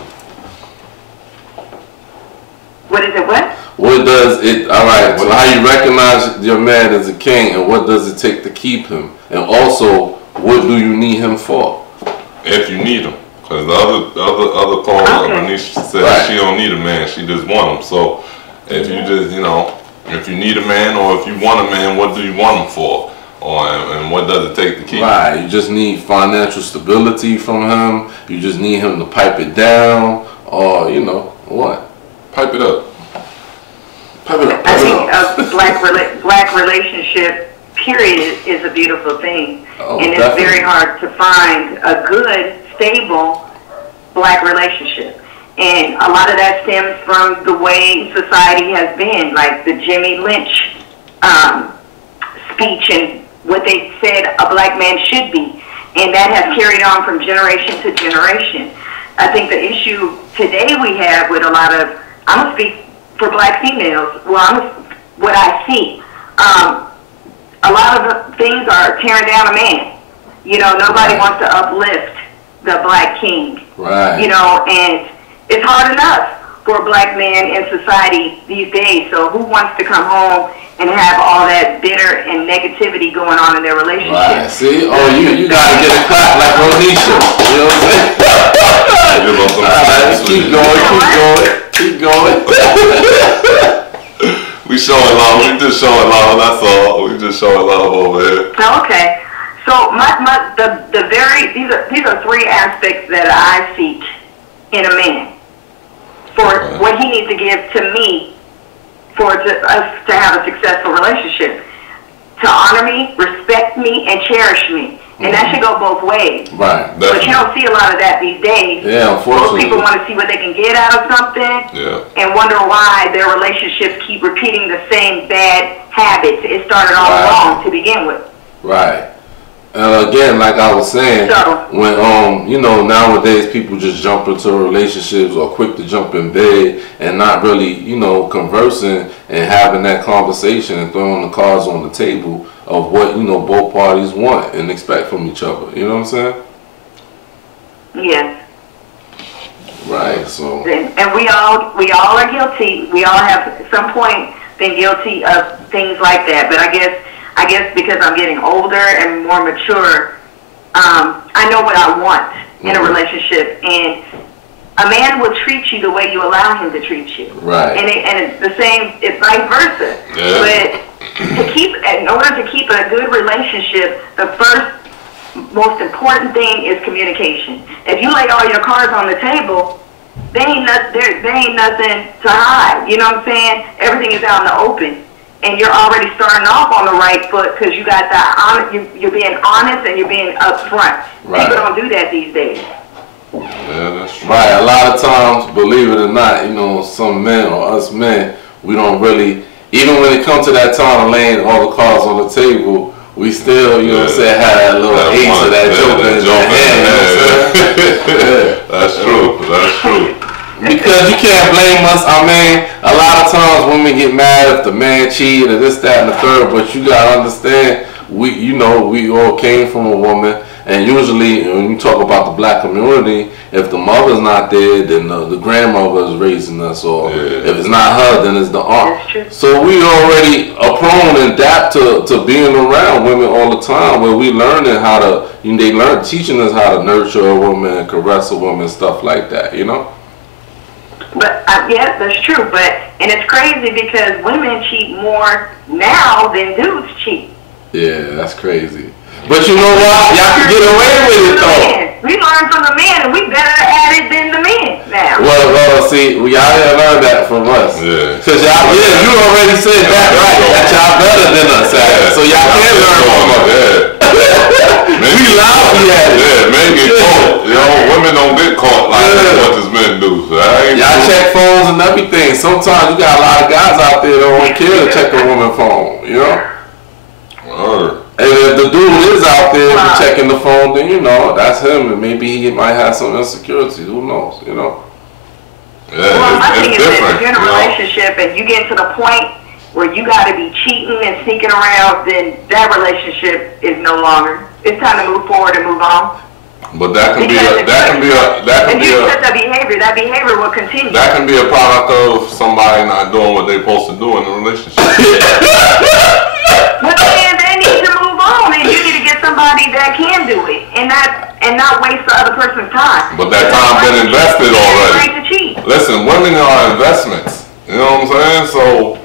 What is it? What? What does it? All right. So how you recognize your man as a king, and what does it take to keep him? And also, what do you need him for? If you need him. Because the other caller, Renisha, said she don't need a man, she just want him. So if you just, you know, if you need a man or if you want a man, what do you want him for? And what does it take to keep him? Right, you just need financial stability from him. You just need him to pipe it down, or you know what? Pipe it up. Pipe it up. I think a black relationship, period, is a beautiful thing. Oh, and it's definitely. very hard to find a good, stable black relationship. And a lot of that stems from the way society has been, like the Jimmy Lynch speech and what they said a black man should be. And that has carried on from generation to generation. I think the issue today we have with a lot of, I'm going to speak for black females, what I see. A lot of the things are tearing down a man. You know, nobody wants to uplift the black king. Right. You know, and it's hard enough for a black man in society these days. So who wants to come home and have all that bitter and negativity going on in their relationship? Right. See? Oh, you gotta get a clap like Ronisha. You know what I'm saying? Keep going. We showing love. We just showing love. That's all. We just showing love over here. Okay. So these are three aspects that I seek in a man for what he needs to give to me for us to have a successful relationship. To honor me, respect me, and cherish me. And that should go both ways. Right. But you don't see a lot of that these days. Yeah, unfortunately. Most people want to see what they can get out of something and wonder why their relationships keep repeating the same bad habits. It started all wrong to begin with. Right. Again, like I was saying, when you know, nowadays people just jump into relationships or quick to jump in bed and not really, you know, conversing and having that conversation and throwing the cards on the table of what, you know, both parties want and expect from each other. You know what I'm saying? Yes. Right. So. And we all are guilty. We all have at some point been guilty of things like that. But I guess because I'm getting older and more mature, I know what I want in a relationship, and a man will treat you the way you allow him to treat you. Right. And it's the same. It's vice versa. Yeah. But in order to keep a good relationship, the first most important thing is communication. If you lay all your cards on the table, there ain't nothing to hide. You know what I'm saying? Everything is out in the open. And you're already starting off on the right foot because you got that you're being honest and you're being upfront. Right. People don't do that these days. Yeah, that's true. Right. A lot of times, believe it or not, you know, some men or us men, we don't really, even when it comes to that time of laying all the cards on the table, we still, you know what I'm saying, have that little ace of that joker in your hand. That's true. That's true. Because you can't blame us. I mean, a lot of times women get mad if the man cheated or this, that, and the third. But you gotta understand, we all came from a woman, and usually when you talk about the black community, if the mother's not there, then the grandmother is raising us, or if it's not her, then it's the aunt. So we already are prone and adapt to being around women all the time, where we learning how to, teaching us how to nurture a woman and caress a woman, stuff like that, you know. But yeah, that's true. And it's crazy because women cheat more now than dudes cheat. Yeah, that's crazy. But you know what? Y'all can get away with it though. We learn from the men, and we better at it than the men now. Well, see, y'all didn't learn that from us. Yeah. Cause y'all, you already said that, right? That y'all better than us at it. So y'all can learn from us. We lousy at it. Yeah, men get caught. You know, women don't get caught like as much as men do. So y'all check phones and everything. Sometimes you got a lot of guys out there that don't care to check a woman's phone. You know. And if the dude is out there checking the phone, then you know that's him, and maybe he might have some insecurity. Who knows? You know. Yeah, well, my thing is that different. if you're in a relationship and you get to the point where you got to be cheating and sneaking around, then that relationship is no longer. It's time to move forward and move on. But that can be accept that behavior will continue. That can be a product of somebody not doing what they're supposed to do in a relationship. But then they need to move on, and you need to get somebody that can do it, and not waste the other person's time. But that time been invested already. Right to cheat. Listen, women are investments. You know what I'm saying? So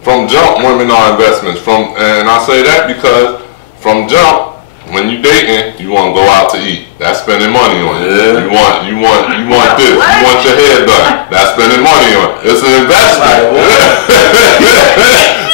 from jump, women are investments. And I say that because from jump, when you dating, you want to go out to eat. That's spending money on it. Yeah. You want this. You want your hair done. That's spending money on it. It's an investment.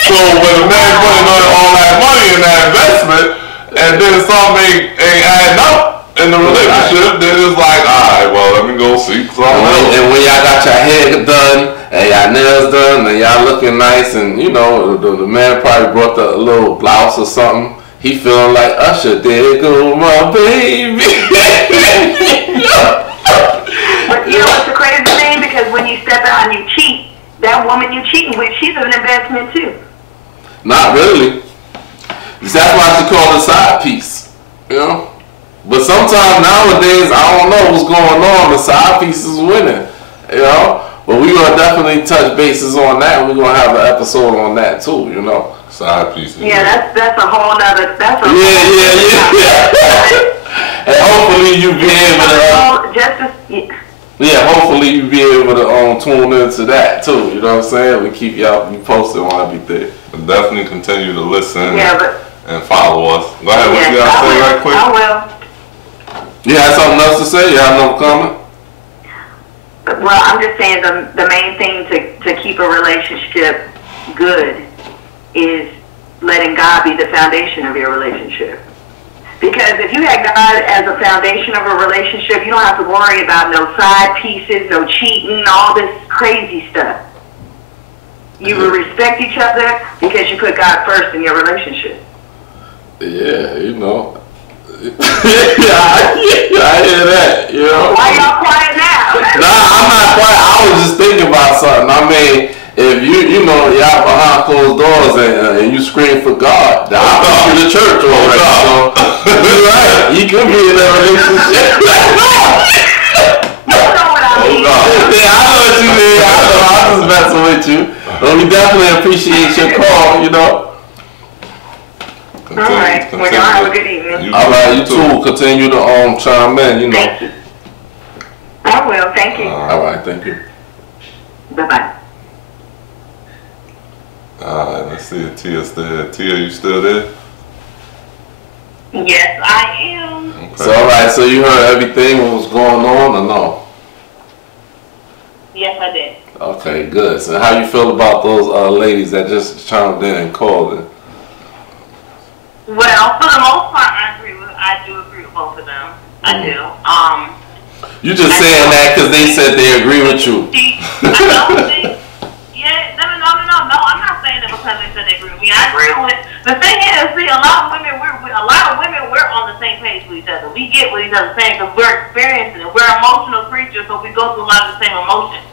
So when a man putting all that money in that investment, and then something ain't adding up in the relationship, then it's like, all right, well, let me go see something else. And when y'all got your hair done and y'all nails done and y'all looking nice, and you know the man probably brought a little blouse or something. He feeling like Usher, there go my baby. But you know what's the crazy thing? Because when you step out and you cheat, that woman you cheating with, she's an investment too. Not really. That's why she called it a side piece. You know? But sometimes nowadays, I don't know what's going on. The side piece is winning. You know? But we're going to definitely touch bases on that. We're going to have an episode on that too, you know? Side pieces. Yeah, that's a whole nother. And hopefully you be able to. Hopefully you be able to tune into that too. You know what I'm saying? We keep y'all posted on everything. But definitely continue to listen. Yeah, and follow us. Go ahead. What you gotta say right quick? I will. You have something else to say? You have no comment? Well, I'm just saying the main thing to keep a relationship good is letting God be the foundation of your relationship. Because if you had God as a foundation of a relationship, you don't have to worry about no side pieces, no cheating, all this crazy stuff. You will respect each other because you put God first in your relationship. Yeah, you know. I hear that, you know. Why y'all quiet now? Nah, I'm not quiet. I was just thinking about something. I mean, if you know, y'all behind closed doors and you scream for God, the opposite of the church already. So, you're right. You could be in that relationship. You know what I mean. Yeah, I know what you mean. I know. I'm just messing with you. But we definitely appreciate your call, you know. All right. Well, y'all have a good evening. All right, you too. Continue to chime in, you know. Thank you. I will. Thank you. All right, thank you. Bye-bye. Alright, let's see if Tia's still there. Tia, you still there? Yes, I am. Okay. So, all right, so you heard everything what was going on or no? Yes, I did. Okay, good. So how you feel about those ladies that just chimed in and called in? Well, for the most part, I do agree with both of them. I do. You just saying that because they said they agree with you. I don't think. Yeah, no. I'm not saying that because they said they agree with me. I agree with. The thing is, see, a lot of women, we're on the same page with each other. We get what each other's saying because we're experiencing it. We're emotional creatures, so we go through a lot of the same emotions.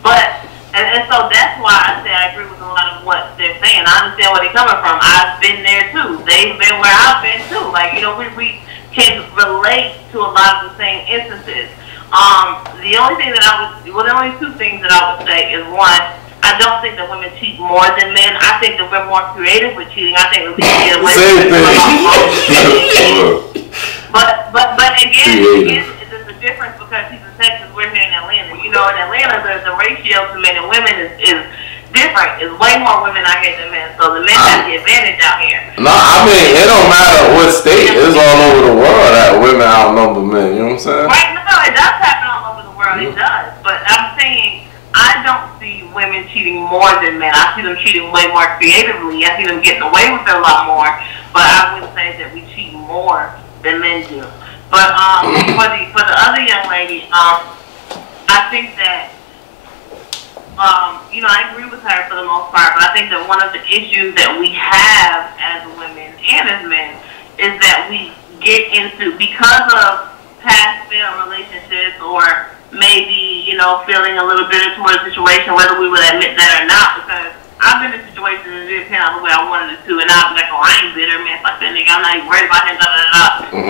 But and so that's why I say I agree with a lot of what they're saying. I understand where they're coming from. I've been there too. They've been where I've been too. Like, you know, we can relate to a lot of the same instances. The only thing that the only two things that I would say is, one, I don't think that women cheat more than men. I think that we're more creative with cheating. I think that we get away with it. But again, there's a difference because he's in Texas, we're here in Atlanta. You know, in Atlanta, the ratio to men and women is different. It's way more women out here than men. So the men have the advantage out here. No, I mean, it don't matter what state. It's all over the world that women outnumber men. You know what I'm saying? Right, no, it does happen all over the world. It does. But I'm saying I don't see women cheating more than men. I see them cheating way more creatively. I see them getting away with it a lot more. But I wouldn't say that we cheat more than men do. But for the other young lady, I think that you know, I agree with her for the most part. But I think that one of the issues that we have as women and as men is that we get into, because of past failed relationships or maybe, you know, feeling a little bitter towards a situation, whether we would admit that or not, because I've been in situations that didn't pan out the way I wanted it to, and I'll be like, oh, I ain't bitter, man, fuck that nigga, I'm not even worried about him,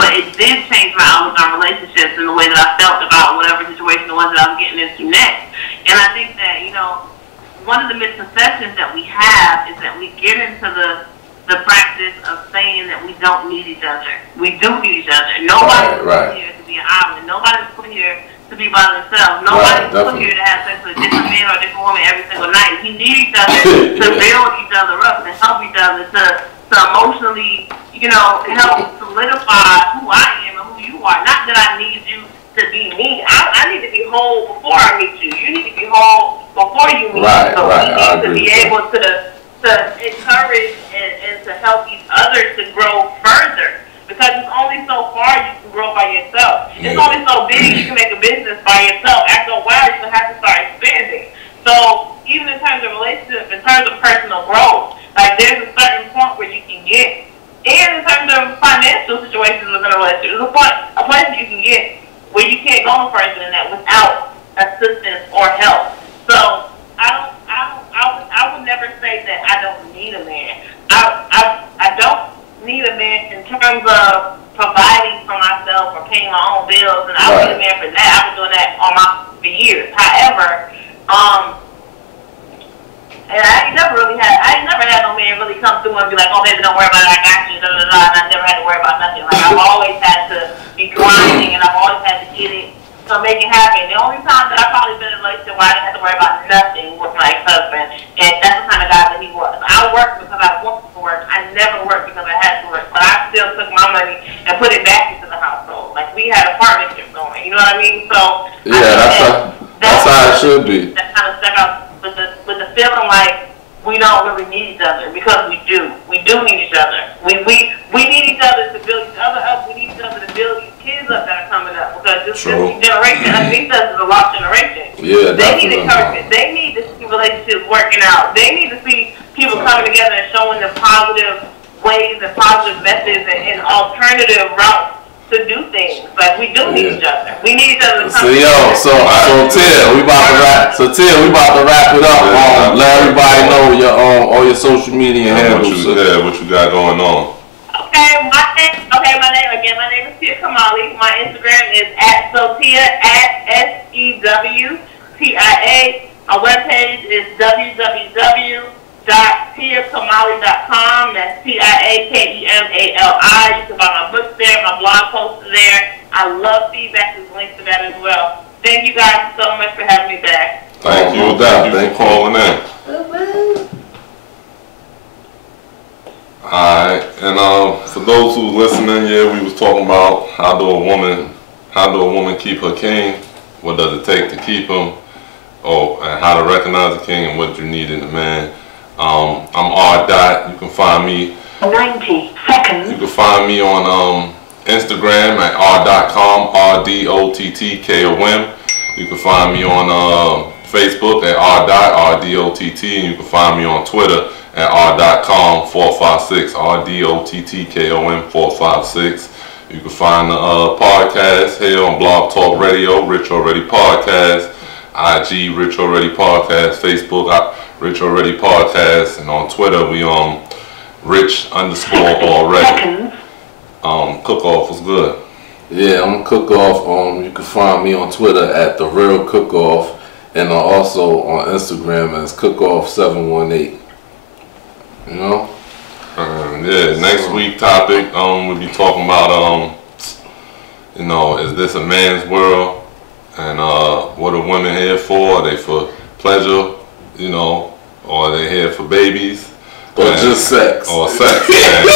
But it did change my outlook on relationships and the way that I felt about whatever situation it was that I was getting into next. And I think that, you know, one of the misconceptions that we have is that we get into the practice of saying that we don't need each other. We do need each other. Nobody's put here to be an island. Nobody's put here to be by themselves. Nobody's put here to have sex with a different man or a different woman every single night. We need each other to build each other up and help each other to emotionally, you know, help solidify who I am and who you are. Not that I need you to be me. I need to be whole before I meet you. You need to be whole before you meet me. So we need to be able to encourage and to help each other to grow further. Because it's only so far you can grow by yourself. It's only so big you can make a business by yourself. After a while, you're going to have to start expanding. So even in terms of relationships, in terms of personal growth, like there's a certain point where you can get. And in terms of financial situations within a relationship, there's a place you can get where you can't go no further than that without assistance or help. So I would never say that I don't need a man. I don't need a man in terms of providing for myself or paying my own bills, and I don't need a man for that. I've been doing that for years. However, and I never had no man really come through and be like, oh baby, don't worry about it, I got you, and I never had to worry about nothing. Like I've always had to be grinding, and I've always had to get it to make it happen. The only time that I've probably been in a relationship where I didn't have to worry about nothing was my ex-husband, and that's the kind of guy that he was. I worked because I wanted to work. I never worked because I had to work, but I still took my money and put it back into the household. Like we had a partnership going, you know what I mean? So yeah, that's how it should be. That kind of stuck out with the feeling like we don't really need each other, because we do. We do need each other. We need each other to build each other up. We need each other to build these kids up that are coming up, because this generation, I think that's a lost generation. Yeah, they need encouragement. They need to see relationships working out. They need to see people coming together and showing them positive ways and positive methods and alternative routes to do things. Like, we do need each other. We need each other to come together. So Tia, we about to wrap. So Tia, we about to wrap it up. Let everybody know your all your social media handles. What you got going on? My name is Tia Kamali. My Instagram is @SoTia @SEWTIA. Our webpage is www.tiakamali.com. That's TIAKEMALI. You can buy my books there, my blog posts are there. I love feedback. There's links to that as well. Thank you guys so much for having me back. Thank you. Thank you for calling in. Alright, and for those who listening, we was talking about how do a woman keep her king, what does it take to keep him, and how to recognize a king and what you need in a man. I'm R. Dot. You can find me 90 seconds. You can find me on Instagram at r.com, RDOTTKOM. You can find me on Facebook at r.RDOTT, and you can find me on Twitter at r.com 456, RDOTTKOM 456. You can find the podcast here on Blog Talk Radio, Rich Already Podcast, IG Rich Already Podcast, Facebook Rich Already Podcast, and on Twitter we Rich_already. Cook Off was good. Yeah, I'm Cook Off. You can find me on Twitter at The Real Cook Off, and also on Instagram as Cook Off 718. You know? Next week topic, we'll be talking about, is this a man's world? And what are women here for? Are they for pleasure, or are they here for babies? Or just sex? Or sex. And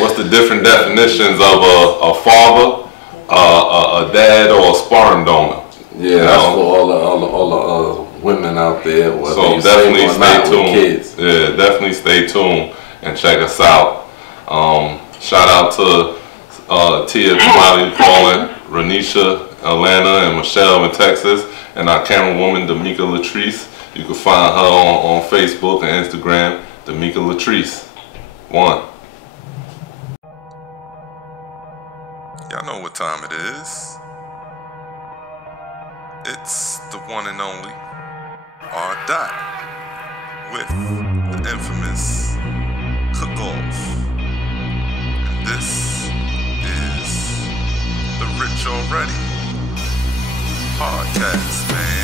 what's the different definitions of a father, a dad, or a sperm donor? Yeah, that's for all the women out there. So definitely stay tuned. Yeah, definitely stay tuned and check us out. Shout out to Tia Kamali calling, Renisha, Atlanta, and Michelle in Texas, and our camerawoman D'Amica Latrice. You can find her on Facebook and Instagram, D'Amica Latrice. 1. Y'all know what time it is. It's the one and only R. Dot with the infamous Cook Off. And this is the Rich Already podcast, man.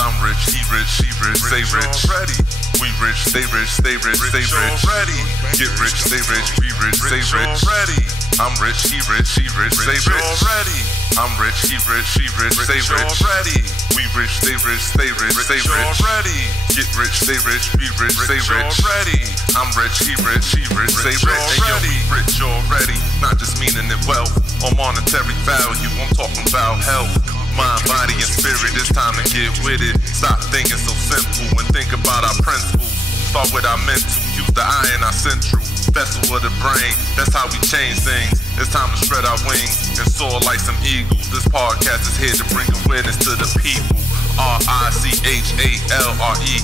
I'm rich, he rich, she rich, stay rich. Already. We rich, stay rich, stay rich, stay rich. Already. Get rich, stay rich, be rich, stay rich. Already. I'm rich, he rich, she rich, stay rich. Already. I'm rich, he rich, she rich, stay rich. Already. We rich, stay rich, stay rich, stay rich. Already. Get rich, stay rich, be rich, stay rich. Already. I'm rich, he rich, she rich, stay rich. And yo, we rich already, not just meaning in wealth or monetary value. I'm talking about health. Mind, body, and spirit, it's time to get with it. Stop thinking so simple and think about our principles. Start with our mental, use the eye in our central vessel of the brain. That's how we change things. It's time to spread our wings and soar like some eagles. This podcast is here to bring awareness to the people. RICHALREADY.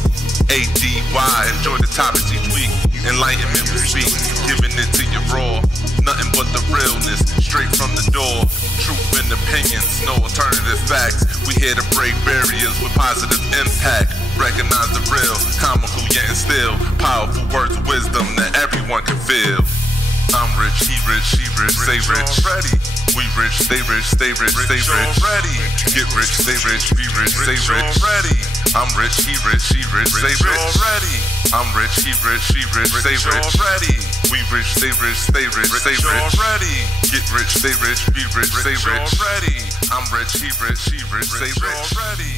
Enjoy the topics each week. Enlightenment we speak, giving it to you raw. Nothing but the realness, straight from the door. Truth and opinions, no alternative facts. We here to break barriers with positive impact. Recognize the real, comical yet and still powerful words of wisdom that everyone can feel. I'm rich, he rich, she rich, stay rich. Already. We rich, stay rich, stay rich, stay rich. Already. Get rich, stay rich, be rich, stay rich. Already. I'm rich, he rich, she rich, stay rich. Already. I'm rich, he rich, she rich, stay rich. Already. We rich, stay rich, stay rich, stay rich. Already. Get rich, stay rich, be rich, stay rich. Already. I'm rich, he rich, she rich, stay rich. Already.